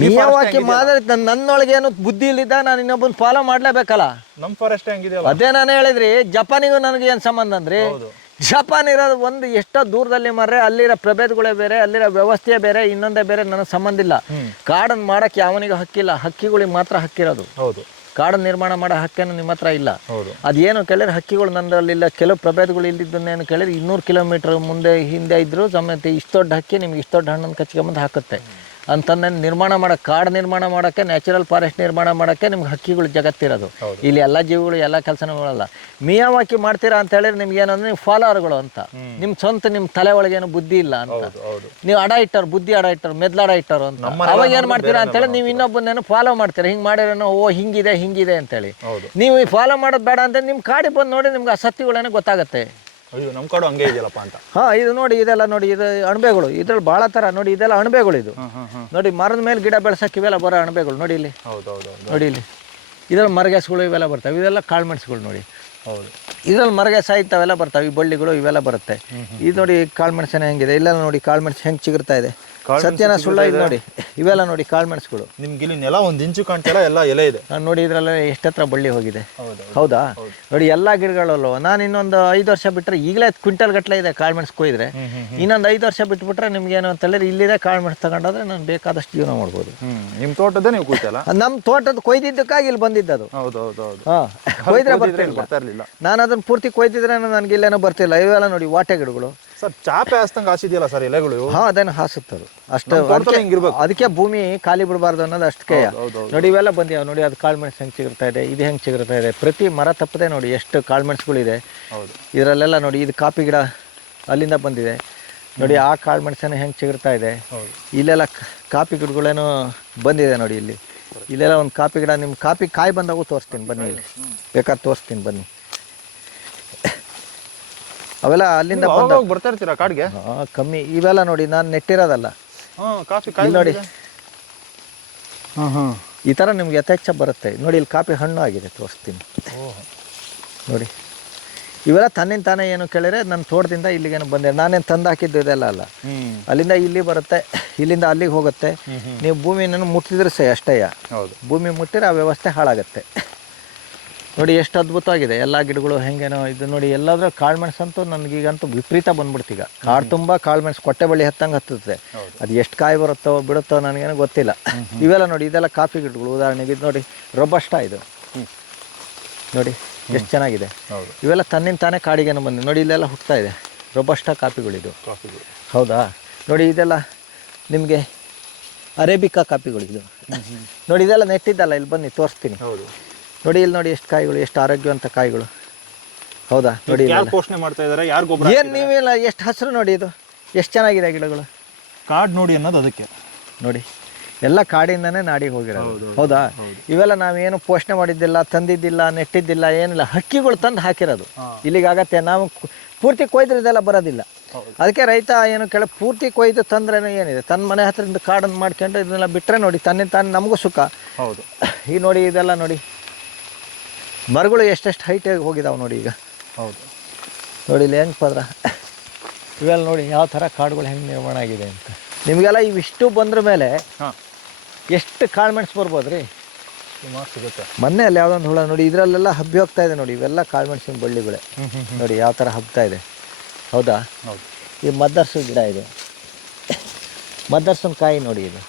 ಮಿಯಾವಾಕಿ ಮಾದರಿ ನನ್ನೊಳಗೇನು ಬುದ್ಧಿ ಇಲ್ಲಿದ್ದ ನಾನು ಇನ್ನೊಬ್ಬನ ಫಾಲೋ ಮಾಡಲೇಬೇಕಲ್ಲ. ನಮ್ಮ ಫಾರೆಸ್ಟ್ ಹೆಂಗಿದೆ ಅದೇ ನಾನು ಹೇಳಿದ್ರಿ. ಜಪಾನಿಗೂ ನನಗೆ ಏನು ಸಂಬಂಧ ಅಂದ್ರಿ? ಜಪಾನ್ ಇರೋದು ಒಂದು ಎಷ್ಟೋ ದೂರದಲ್ಲಿ ಮಾರ್ರೆ. ಅಲ್ಲಿರೋ ಪ್ರಭೇದಗಳೇ ಬೇರೆ, ಅಲ್ಲಿರೋ ವ್ಯವಸ್ಥೆ ಬೇರೆ, ಇನ್ನೊಂದೇ ಬೇರೆ. ನನಗೆ ಸಂಬಂಧ ಇಲ್ಲ. ಕಾಡನ್ನು ಮಾಡೋಕ್ಕೆ ಯಾವನಿಗೂ ಹಕ್ಕಿಲ್ಲ. ಹಕ್ಕಿಗಳಿಗೆ ಮಾತ್ರ ಹಕ್ಕಿರೋದು. ಹೌದು. ಕಾಡನ್ನು ನಿರ್ಮಾಣ ಮಾಡೋ ಹಕ್ಕೇನು ನಿಮ್ಮ ಹತ್ರ ಇಲ್ಲ. ಅದೇನು ಕೇಳಿದ್ರೆ ಹಕ್ಕಿಗಳು ನನ್ನಲ್ಲಿಲ್ಲ. ಕೆಲವು ಪ್ರಭೇದಗಳು ಇಲ್ಲಿದ್ದನ್ನೇನು ಕೇಳಿದ್ರೆ 200 ಕಿಲೋಮೀಟರ್ ಮುಂದೆ ಹಿಂದೆ ಇದ್ದರೂ ಸಮೇತ ಇಷ್ಟು ದೊಡ್ಡ ಹಕ್ಕಿ ನಿಮ್ಗೆ ಇಷ್ಟು ದೊಡ್ಡ ಹಣ್ಣನ್ನು ಕಚ್ಕೊಂಬಂದು ಹಾಕುತ್ತೆ. ಅಂತಂದು ನಿರ್ಮಾಣ ಮಾಡೋಕ್ಕೆ, ಕಾಡು ನಿರ್ಮಾಣ ಮಾಡೋಕ್ಕೆ, ನ್ಯಾಚುರಲ್ ಫಾರೆಸ್ಟ್ ನಿರ್ಮಾಣ ಮಾಡೋಕ್ಕೆ ನಿಮ್ಗೆ ಹಕ್ಕಿಗಳು ಜಗತ್ತಿರೋದು. ಇಲ್ಲಿ ಎಲ್ಲ ಜೀವಿಗಳು ಎಲ್ಲ ಕೆಲಸನೂ ಮಾಡಲ್ಲ. ಮಿಯಾವಾಕಿ ಮಾಡ್ತೀರಾ ಅಂತ ಹೇಳಿದ್ರೆ ನಿಮ್ಗೆ ಏನಂದ್ರೆ ನೀವು ಫಾಲೋವರ್ಗಳು ಅಂತ. ನಿಮ್ಮ ಸ್ವಂತ ನಿಮ್ಮ ತಲೆ ಒಳಗೇನು ಬುದ್ಧಿ ಇಲ್ಲ ಅಂತ. ನೀವು ಅಡ ಇಟ್ಟರು, ಬುದ್ಧಿ ಅಡ ಇಟ್ಟರು, ಮೆದ್ಲಾಡ ಇಟ್ಟರು ಅಂತ. ಅವಾಗ ಏನು ಮಾಡ್ತೀರಾ ಅಂತೇಳಿ ನೀವು ಇನ್ನೊಬ್ಬನೇನು ಫಾಲೋ ಮಾಡ್ತೀರಾ. ಹಿಂಗೆ ಮಾಡಿರೋನು ಓ ಹಿಂಗಿದೆ ಅಂತೇಳಿ. ನೀವು ಫಾಲೋ ಮಾಡೋದು ಬೇಡ ಅಂತ ನಿಮ್ಮ ಕಾಡಿಗೆ ಬಂದು ನೋಡಿ ನಿಮ್ಗೆ ಆ ಸತ್ಯಗಳೇನೋ ಗೊತ್ತಾಗುತ್ತೆ. ನಮ್ಮ ಕಾಡು ಹಂಗೆ ಇದೆಯಲ್ಲಪ್ಪ ಅಂತ. ಇದು ನೋಡಿ. ಇದೆಲ್ಲ ನೋಡಿ. ಇದು ಅಣಬೆಗಳು. ಇದ್ರಲ್ಲಿ ಭಾಳ ಥರ ನೋಡಿ. ಇದೆಲ್ಲ ಅಣಬೆಗಳು. ಇದು ನೋಡಿ ಮರದ ಮೇಲೆ ಗಿಡ ಬೆಳೆಸೋಕೆ ಇವೆಲ್ಲ ಬರೋ ಅಣಬೆಗಳು ನೋಡಿ ಇಲ್ಲಿ. ನೋಡಿ ಇಲ್ಲಿ. ಇದ್ರಲ್ಲಿ ಮರಗೆಸ್ಗಳು ಇವೆಲ್ಲ ಬರ್ತವೆ. ಇದೆಲ್ಲ ಕಾಳುಮೆಣಸುಗಳು ನೋಡಿ. ಹೌದು. ಇದ್ರಲ್ಲಿ ಮರಗೆಸ ಇವೆಲ್ಲ ಬರ್ತವೆ. ಈ ಬಳ್ಳಿಗಳು ಇವೆಲ್ಲ ಬರುತ್ತೆ. ಇದು ನೋಡಿ ಕಾಳುಮೆಣಸನೇ ಹೆಂಗಿದೆ. ಇಲ್ಲೆಲ್ಲ ನೋಡಿ ಕಾಳುಮೆಣಸು ಹೆಂಗೆ ಚಿಗುರ್ತಾ ಇದೆ. ಸತ್ಯನ ಸುಳ್ಳ ಇದು ನೋಡಿ, ಇವೆಲ್ಲ ನೋಡಿ ಕಾಳುಮೆಣಸುಗಳು. ನಿಮ್ಗೆ ಇಲ್ಲಿ ನೆಲ 1 ಇಂಚು ಕಾಣ್ತಿಲ್ಲ, ಎಲ್ಲ ಎಲೆ ಇದೆ ನೋಡಿ. ಇದ್ರಲ್ಲ ಎಷ್ಟತ್ರ ಬಳ್ಳಿ ಹೋಗಿದೆ. ಹೌದಾ? ನೋಡಿ ಎಲ್ಲಾ ಗಿಡಗಳಲ್ಲೂ ನಾನು ಇನ್ನೊಂದು 5 ವರ್ಷ ಬಿಟ್ಟರೆ ಈಗಲೇ ಕ್ವಿಂಟಲ್ ಗಟ್ಟಲೆ ಇದೆ ಕಾಳುಮೆಣಸು ಕೊಯ್ದ್ರೆ. ಇನ್ನೊಂದು 5 ವರ್ಷ ಬಿಟ್ಬಿಟ್ರೆ ನಿಮ್ಗೆ ಏನು ಅಂತ ಹೇಳಿದ್ರೆ ಇಲ್ಲಿದೆ ಕಾಳುಮೆಣಸು ತಗೊಂಡೋದ್ರೆ ನಾನು ಬೇಕಾದಷ್ಟು ಜೀವನ ಮಾಡ್ಬೋದು. ನಿಮ್ಮ ತೋಟದ್ದೇ ನೀವು ಕೊಯ್ತಲ್ಲ? ನಮ್ಮ ತೋಟದ ಕೊಯ್ದಿದ್ದಕ್ಕಾಗಿ ಇಲ್ಲಿ ಬಂದಿದ್ದದು. ಕೊಯ್ದ್ರೆ ಬರ್ತಾ ಇರಲಿಲ್ಲ. ನಾನು ಅದನ್ನ ಪೂರ್ತಿ ಕೊಯ್ದಿದ್ರೆ ನನಗೆ ಇಲ್ಲೇನೋ ಬರ್ತಿಲ್ಲ. ಇವೆಲ್ಲ ನೋಡಿ ವಾಟೆ ಗಿಡಗಳು. ಸರ್ ಚಾಪೆ ಹಾಸ್ದಂಗೆ ಹಾಸಿದೆಯಲ್ಲ ಸರ್ ಎಲೆಗಳು? ಅದೇನು ಹಾಸುತ್ತದು ಅಷ್ಟು. ಅದಕ್ಕೆ ಭೂಮಿ ಖಾಲಿ ಬಿಡಬಾರ್ದು ಅನ್ನೋದು ಅಷ್ಟಕ್ಕೆ. ನೋಡಿ ಇವೆಲ್ಲ ಬಂದಿವೆ ನೋಡಿ. ಅದು ಕಾಳುಮೆಣಸು ಹೆಂಗೆ ಚಿಗುರ್ತಾ ಇದೆ, ಇದು ಹೆಂಗೆ ಚಿಗುರ್ತಾ ಇದೆ. ಪ್ರತಿ ಮರ ತಪ್ಪದೆ ನೋಡಿ ಎಷ್ಟು ಕಾಳುಮೆಣಸುಗಳಿದೆ ಇದರಲ್ಲೆಲ್ಲ. ನೋಡಿ ಇದು ಕಾಫಿ ಗಿಡ ಅಲ್ಲಿಂದ ಬಂದಿದೆ ನೋಡಿ. ಆ ಕಾಳುಮೆಣಸನ್ನು ಹೆಂಗೆ ಚಿಗುರ್ತಾ ಇದೆ. ಇಲ್ಲೆಲ್ಲ ಕಾಫಿ ಗಿಡಗಳೇನೋ ಬಂದಿದೆ ನೋಡಿ. ಇಲ್ಲೆಲ್ಲ ಒಂದು ಕಾಫಿ ಗಿಡ. ನಿಮ್ಮ ಕಾಫಿ ಕಾಯಿ ಬಂದಾಗೂ ತೋರಿಸ್ತೀನಿ ಬನ್ನಿ, ಇಲ್ಲಿ ಬೇಕಾದ್ರೆ ತೋರಿಸ್ತೀನಿ ಬನ್ನಿ. ಅವೆಲ್ಲ ಅಲ್ಲಿಂದ ಬರ್ತಾ ಇರ್ತೀರಾ ಕಾಡಿಗೆ? ಕಮ್ಮಿ. ಇವೆಲ್ಲ ನೋಡಿ ನಾನು ನೆಟ್ಟಿರೋದಲ್ಲ. ನೋಡಿ ಈ ಥರ ನಿಮ್ಗೆ ಯಥೇಚ್ಛ ಬರುತ್ತೆ ನೋಡಿ. ಇಲ್ಲಿ ಕಾಫಿ ಹಣ್ಣು ಆಗಿದೆ, ತೋರಿಸ್ತೀನಿ ನೋಡಿ. ಇವೆಲ್ಲ ತನ್ನಿಂದ ತಾನೇ ಏನು ಕೇಳಿದ್ರೆ ನನ್ನ ತೋಟದಿಂದ ಇಲ್ಲಿಗೇನು ಬಂದೆ. ನಾನೇನು ತಂದು ಹಾಕಿದ್ದು ಇದೆಲ್ಲ ಅಲ್ಲ. ಅಲ್ಲಿಂದ ಇಲ್ಲಿ ಬರುತ್ತೆ, ಇಲ್ಲಿಂದ ಅಲ್ಲಿಗೆ ಹೋಗುತ್ತೆ. ನೀವು ಭೂಮಿಯನ್ನು ಮುಟ್ಟಿದ್ರೆ ಸಹ ಅಷ್ಟೇ. ಭೂಮಿ ಮುಟ್ಟಿದ್ರೆ ಆ ವ್ಯವಸ್ಥೆ ಹಾಳಾಗುತ್ತೆ. ನೋಡಿ ಎಷ್ಟು ಅದ್ಭುತವಾಗಿದೆ ಎಲ್ಲ ಗಿಡಗಳು ಹೆಂಗೇನೋ. ಇದು ನೋಡಿ ಎಲ್ಲಾದ್ರೂ ಕಾಳುಮೆಣಸು ಅಂತೂ ನನಗೀಗಂತೂ ವಿಪರೀತ ಬಂದ್ಬಿಡ್ತೀಗ. ಕಾಡು ತುಂಬ ಕಾಳುಮೆಣಸು ಕೊಟ್ಟೆ ಬಳ್ಳಿ ಹತ್ತಂಗೆ ಹತ್ತುತ್ತೆ. ಅದು ಎಷ್ಟು ಕಾಯಿ ಬರುತ್ತೋ ಬಿಡುತ್ತೋ ನನಗೇನೋ ಗೊತ್ತಿಲ್ಲ. ಇವೆಲ್ಲ ನೋಡಿ ಇದೆಲ್ಲ ಕಾಫಿ ಗಿಡಗಳು. ಉದಾಹರಣೆಗೆ ಇದು ನೋಡಿ ರೊಬಸ್ಟ. ಇದು ನೋಡಿ ಎಷ್ಟು ಚೆನ್ನಾಗಿದೆ. ಇವೆಲ್ಲ ತನ್ನಿಂದ ತಾನೇ ಕಾಡಿಗೇನೋ ಬಂದಿದೆ ನೋಡಿ. ಇಲ್ಲೆಲ್ಲ ಹುಟ್ತಾ ಇದೆ ರೊಬಸ್ಟ ಕಾಫಿಗಳಿದು. ಹೌದಾ? ನೋಡಿ ಇದೆಲ್ಲ ನಿಮಗೆ ಅರೇಬಿಕಾ ಕಾಫಿಗಳಿದು ನೋಡಿ. ಇದೆಲ್ಲ ನೆಟ್ಟಿದ್ದಲ್ಲ, ಇಲ್ಲಿ ಬನ್ನಿ ತೋರಿಸ್ತೀನಿ ನೋಡಿ. ಇಲ್ಲಿ ನೋಡಿ ಎಷ್ಟು ಕಾಯಿಗಳು, ಎಷ್ಟು ಆರೋಗ್ಯವಂತ ಕಾಯಿಗಳು. ಹೌದಾ? ನೋಡಿ ಪೋಷಣೆ ಮಾಡ್ತಾ ಇದ್ದಾರೆ, ಯಾರು ಗೊಬ್ಬರ ಏನು ನೀವೆಲ್ಲ ಎಷ್ಟು ಹಸಿರು ನೋಡಿ. ಇದು ಎಷ್ಟು ಚೆನ್ನಾಗಿದೆ ಗಿಡಗಳು. ಕಾಡು ನೋಡಿ ಅನ್ನೋದು ಅದಕ್ಕೆ ನೋಡಿ. ಎಲ್ಲ ಕಾಡಿಂದನೇ ನಾಡಿಗೆ ಹೋಗಿರೋದು. ಹೌದಾ? ಇವೆಲ್ಲ ನಾವೇನು ಪೋಷಣೆ ಮಾಡಿದ್ದಿಲ್ಲ, ತಂದಿದ್ದಿಲ್ಲ, ನೆಟ್ಟಿದ್ದಿಲ್ಲ, ಏನಿಲ್ಲ. ಹಕ್ಕಿಗಳು ತಂದು ಹಾಕಿರೋದು ಇಲ್ಲಿಗಾಗತ್ತೆ. ನಾವು ಪೂರ್ತಿ ಕೊಯ್ದ್ರೆ ಇದೆಲ್ಲ ಬರೋದಿಲ್ಲ. ಅದಕ್ಕೆ ರೈತ ಏನು ಪೂರ್ತಿ ಕೊಯ್ದು ತಂದ್ರೇನು ಏನಿದೆ, ತನ್ನ ಮನೆ ಹತ್ರದಿಂದ ಕಾಡನ್ನು ಮಾಡ್ಕೊಂಡು ಇದನ್ನೆಲ್ಲ ಬಿಟ್ಟರೆ ನೋಡಿ ತನ್ನಿಂದ ತಾನು ನಮಗೂ ಸುಖ. ಹೌದು. ಈಗ ನೋಡಿ ಇದೆಲ್ಲ ನೋಡಿ ಮರಗಳು ಎಷ್ಟೆಷ್ಟು ಹೈಟಾಗಿ ಹೋಗಿದಾವೆ ನೋಡಿ ಈಗ. ಹೌದು ನೋಡಿ ಇಲ್ಲಿ ಹೆಂಗೆ ಪದ್ರ. ಇವೆಲ್ಲ ನೋಡಿ ಯಾವ ಥರ ಕಾಡುಗಳು ಹೆಂಗೆ ನಿರ್ಮಾಣ ಆಗಿದೆ ಅಂತ. ನಿಮಗೆಲ್ಲ ಇವಿಷ್ಟು ಬಂದ್ರ ಮೇಲೆ ಎಷ್ಟು ಕಾಳುಮೆಣಸು ಬರ್ಬೋದು ರೀ. ಸಿಗುತ್ತೆ. ಮೊನ್ನೆ ಅಲ್ಲಿ ಯಾವುದೊಂದು ಹುಳ ನೋಡಿ ಇದರಲ್ಲೆಲ್ಲ ಹಬ್ಬಿ ಹೋಗ್ತಾ ಇದೆ ನೋಡಿ. ಇವೆಲ್ಲ ಕಾಳುಮೆಣಸಿನ ಬಳ್ಳಿಗಳೇ ನೋಡಿ ಯಾವ ಥರ ಹಬ್ತಾ ಇದೆ. ಹೌದಾ? ಹೌದು. ಈ ಮದ್ದರ್ಸು ಗಿಡ ಇದೆ. ಮದ್ದರ್ಸಿನ ಕಾಯಿ ನೋಡಿ ಇದು.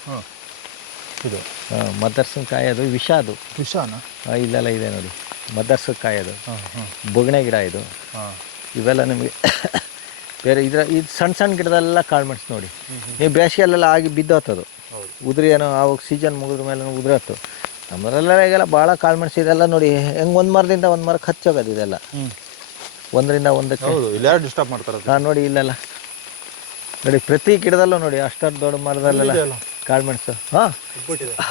ಇದು ಮದ್ದರ್ಸಿನ ಕಾಯಿ. ಅದು ವಿಷ. ಅದು ವಿಷಾನ? ಇಲ್ಲೆಲ್ಲ ಇದೆ ನೋಡಿ ಮದ್ದರ್ಸಿನ ಕಾಯಿ. ಅದು ಬೊಗಣೆ ಗಿಡ ಇದು. ಇವೆಲ್ಲ ನಿಮಗೆ ಬೇರೆ ಇದು ಸಣ್ಣ ಸಣ್ಣ ಗಿಡದಲ್ಲೆಲ್ಲ ಕಾಳುಮೆಣಸು ನೋಡಿ. ನೀವು ಬೇಸಿಗೆಯಲ್ಲೆಲ್ಲ ಆಗಿ ಬಿದ್ದೋತದು. ಉದುರಿ ಏನೋ ಆವಾಗ ಸೀಸನ್ ಮುಗಿದ್ರ ಮೇಲೆ ಉದುರತ್ತು. ನಮ್ಮದ್ರಲ್ಲೆಲ್ಲ ಈಗೆಲ್ಲ ಭಾಳ ಕಾಳುಮೆಣಸು ಇದೆಲ್ಲ ನೋಡಿ ಹೆಂಗೆ ಒಂದು ಮರದಿಂದ ಒಂದು ಮರಕ್ಕೆ ಹಚ್ಚೋಗೋದು ಇದೆಲ್ಲ. ಒಂದರಿಂದ ಒಂದಕ್ಕೆ ಡಿಸ್ಟರ್ಬ್ ಮಾಡ್ತಾರೆ. ನಾನು ನೋಡಿ ಇಲ್ಲೆಲ್ಲ ನೋಡಿ ಪ್ರತಿ ಗಿಡದಲ್ಲೂ ನೋಡಿ ಅಷ್ಟೊಂದು ದೊಡ್ಡ ಮರದಲ್ಲೆಲ್ಲ ಕಾಳುಮೆಣಸು.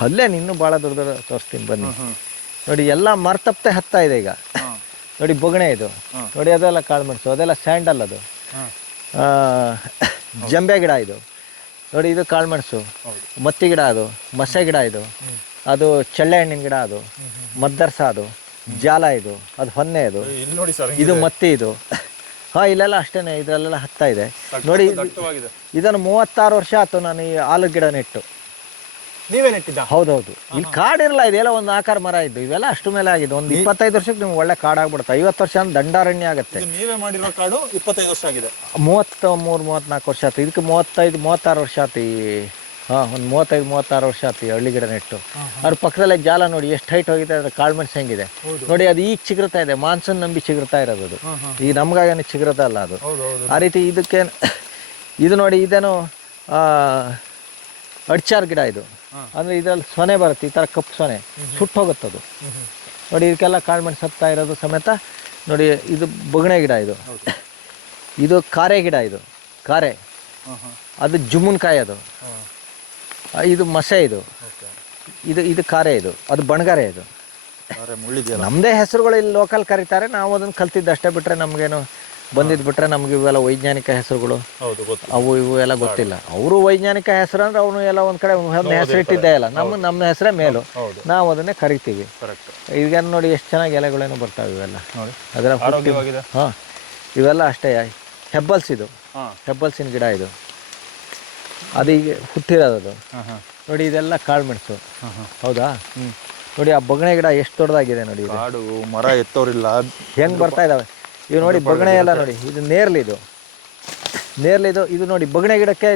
ಅಲ್ಲೇ ಇನ್ನೂ ಭಾಳ ದೊಡ್ಡ ದೊಡ್ಡ ತೋರಿಸ್ತೀನಿ ಬನ್ನಿ ನೋಡಿ. ಎಲ್ಲ ಮರ ತಪ್ಪತೆ ಹತ್ತಾ ಇದೆ ಈಗ ನೋಡಿ. ಬೊಗಣೆ ಇದು ನೋಡಿ. ಅದೆಲ್ಲ ಕಾಳುಮೆಣಸು. ಅದೆಲ್ಲ ಸ್ಯಾಂಡಲ್. ಅದು ಜಂಬೆ ಗಿಡ ಇದು ನೋಡಿ. ಇದು ಕಾಳುಮೆಣಸು. ಮತ್ತಿ ಗಿಡ. ಅದು ಮಸೆ ಗಿಡ. ಇದು ಅದು ಚಳ್ಳೆ ಹಣ್ಣಿನ ಗಿಡ. ಅದು ಮದ್ದರ್ಸ. ಅದು ಜಾಲ. ಇದು ಅದು ಹೊನ್ನೆ. ಅದು ಇದು ಮತ್ತಿ. ಇದು ಇಲ್ಲೆಲ್ಲ ಅಷ್ಟೇ. ಇದರಲ್ಲೆಲ್ಲ ಹತ್ತಾ ಇದೆ ನೋಡಿ. ಇದನ್ನು 36 ವರ್ಷ ಆಯ್ತು ನಾನು ಈ ಆಲದ ಗಿಡ ನೆಟ್ಟು. ನೀವೇ ನೆಟ್ಟಿದ್ದ? ಹೌದೌದು. ಇಲ್ಲಿ ಕಾಡಿರಲ್ಲ. ಇದೆಲ್ಲ ಒಂದು ಆಕಾರ ಮರ ಇದ್ದು. ಇವೆಲ್ಲ ಅಷ್ಟು ಮೇಲೆ ಆಗಿದೆ. ಒಂದು 25 ವರ್ಷಕ್ಕೆ ನಿಮ್ಗೆ ಒಳ್ಳೆ ಕಾಡಾಗ್ಬಿಡುತ್ತೆ. 50 ವರ್ಷ ಅಂದ್ರೆ ದಂಡಾರಣ್ಯ ಆಗುತ್ತೆ. ನೀವೇ ಮಾಡಿರೋ ಕಾಡು 25 ವರ್ಷ ಆಗಿದೆ. 33-34 ವರ್ಷ ಆಯ್ತು. ಇದಕ್ಕೆ 35-36 ವರ್ಷ ಆಯ್ತು. ಒಂದು 35-36 ವರ್ಷ ಆಯ್ತು ಈ ಹಳ್ಳಿ ಗಿಡ ನೆಟ್ಟು. ಅದ್ರ ಪಕ್ಕದಲ್ಲೇ ಜಾಲ ನೋಡಿ ಎಷ್ಟು ಹೈಟ್ ಹೋಗಿದೆ. ಅದ್ರ ಕಾಳುಮೆಣಸು ಹೆಂಗಿದೆ ನೋಡಿ. ಅದು ಈಗ ಚಿಗುರ್ತಾ ಇದೆ. ಮಾನ್ಸೂನ್ ನಂಬಿ ಚಿಗುರ್ತಾ ಇರೋದು ಅದು. ಈಗ ನಮ್ಗಾಗೇನು ಚಿಗುರೋದಲ್ಲ ಅದು. ಆ ರೀತಿ ಇದಕ್ಕೆ ಇದು ನೋಡಿ. ಇದೇನು ಅಡ್ಚಾರ್ ಗಿಡ. ಇದು ಅಂದರೆ ಇದರಲ್ಲಿ ಸೊನೆ ಬರುತ್ತೆ. ಈ ಥರ ಕಪ್ಪು ಸೊನೆ ಸುಟ್ಟು ಹೋಗುತ್ತದು ನೋಡಿ. ಇದಕ್ಕೆಲ್ಲ ಕಾಳುಮೆಣಸು ಹತ್ತಾ ಇರೋದು ಸಮೇತ ನೋಡಿ. ಇದು ಬೊಗಣೆ ಗಿಡ. ಇದು ಕಾರೆ ಗಿಡ. ಇದು ಕಾರೆ. ಅದು ಜುಮ್ಮುನ್ಕಾಯಿ. ಅದು ಇದು ಮಸೆ. ಇದು ಕಾರೆ. ಅದು ಬಣಗಾರೆ. ಇದು ನಮ್ಮದೇ ಹೆಸರುಗಳು ಇಲ್ಲಿ ಲೋಕಲ್ ಕರೀತಾರೆ. ನಾವು ಅದನ್ನು ಕಲ್ತಿದ್ದಷ್ಟೇ ಬಿಟ್ಟರೆ ನಮಗೇನು ಬಂದಿದ್ದು ಬಿಟ್ಟರೆ ನಮ್ಗೆ ಇವೆಲ್ಲ ವೈಜ್ಞಾನಿಕ ಹೆಸರುಗಳು ಅವು ಇವು ಎಲ್ಲ ಗೊತ್ತಿಲ್ಲ. ಅವರು ವೈಜ್ಞಾನಿಕ ಹೆಸರು ಅಂದ್ರೆ ಅವನು ಎಲ್ಲ ಒಂದು ಕಡೆ ಒಂದು ಹೆಸರು ಇಟ್ಟಿದ್ದೇ ಇಲ್ಲ. ನಮ್ಮ ಹೆಸರೇ ಮೇಲು. ನಾವು ಅದನ್ನೇ ಕರಿತೀವಿ. ಈಗ ನೋಡಿ ಎಷ್ಟು ಚೆನ್ನಾಗಿ ಎಲೆಗಳೇನು ಬರ್ತಾವೆ ಇವೆಲ್ಲ. ಅದರ ಇವೆಲ್ಲ ಅಷ್ಟೇ. ಹೆಬ್ಬಲ್ಸ್. ಇದು ಹೆಬ್ಬಲ್ಸಿನ ಗಿಡ. ಇದು ಅದು ಈಗ ಹುಟ್ಟಿರೋದು. ಹಾಂ ಹಾಂ ನೋಡಿ ಇದೆಲ್ಲ ಕಾಳು ಮೆಣಸು. ಹಾಂ ಹಾಂ ಹೌದಾ? ನೋಡಿ ಆ ಬಗಣೆ ಗಿಡ ಎಷ್ಟು ದೊಡ್ಡದಾಗಿದೆ ನೋಡಿ. ಇದು ಕಾಡು ಮರ ಎತ್ತೋರಿಲ್ಲ ಹೆಂಗೆ ಬರ್ತಾ ಇದ್ದಾವೆ ಇವು ನೋಡಿ. ಬಗಣೆ ಎಲ್ಲ ನೋಡಿ, ಇದು ನೇರ್ಲಿದು ಇದು ನೋಡಿ. ಬಗಣೆ ಗಿಡಕ್ಕೆ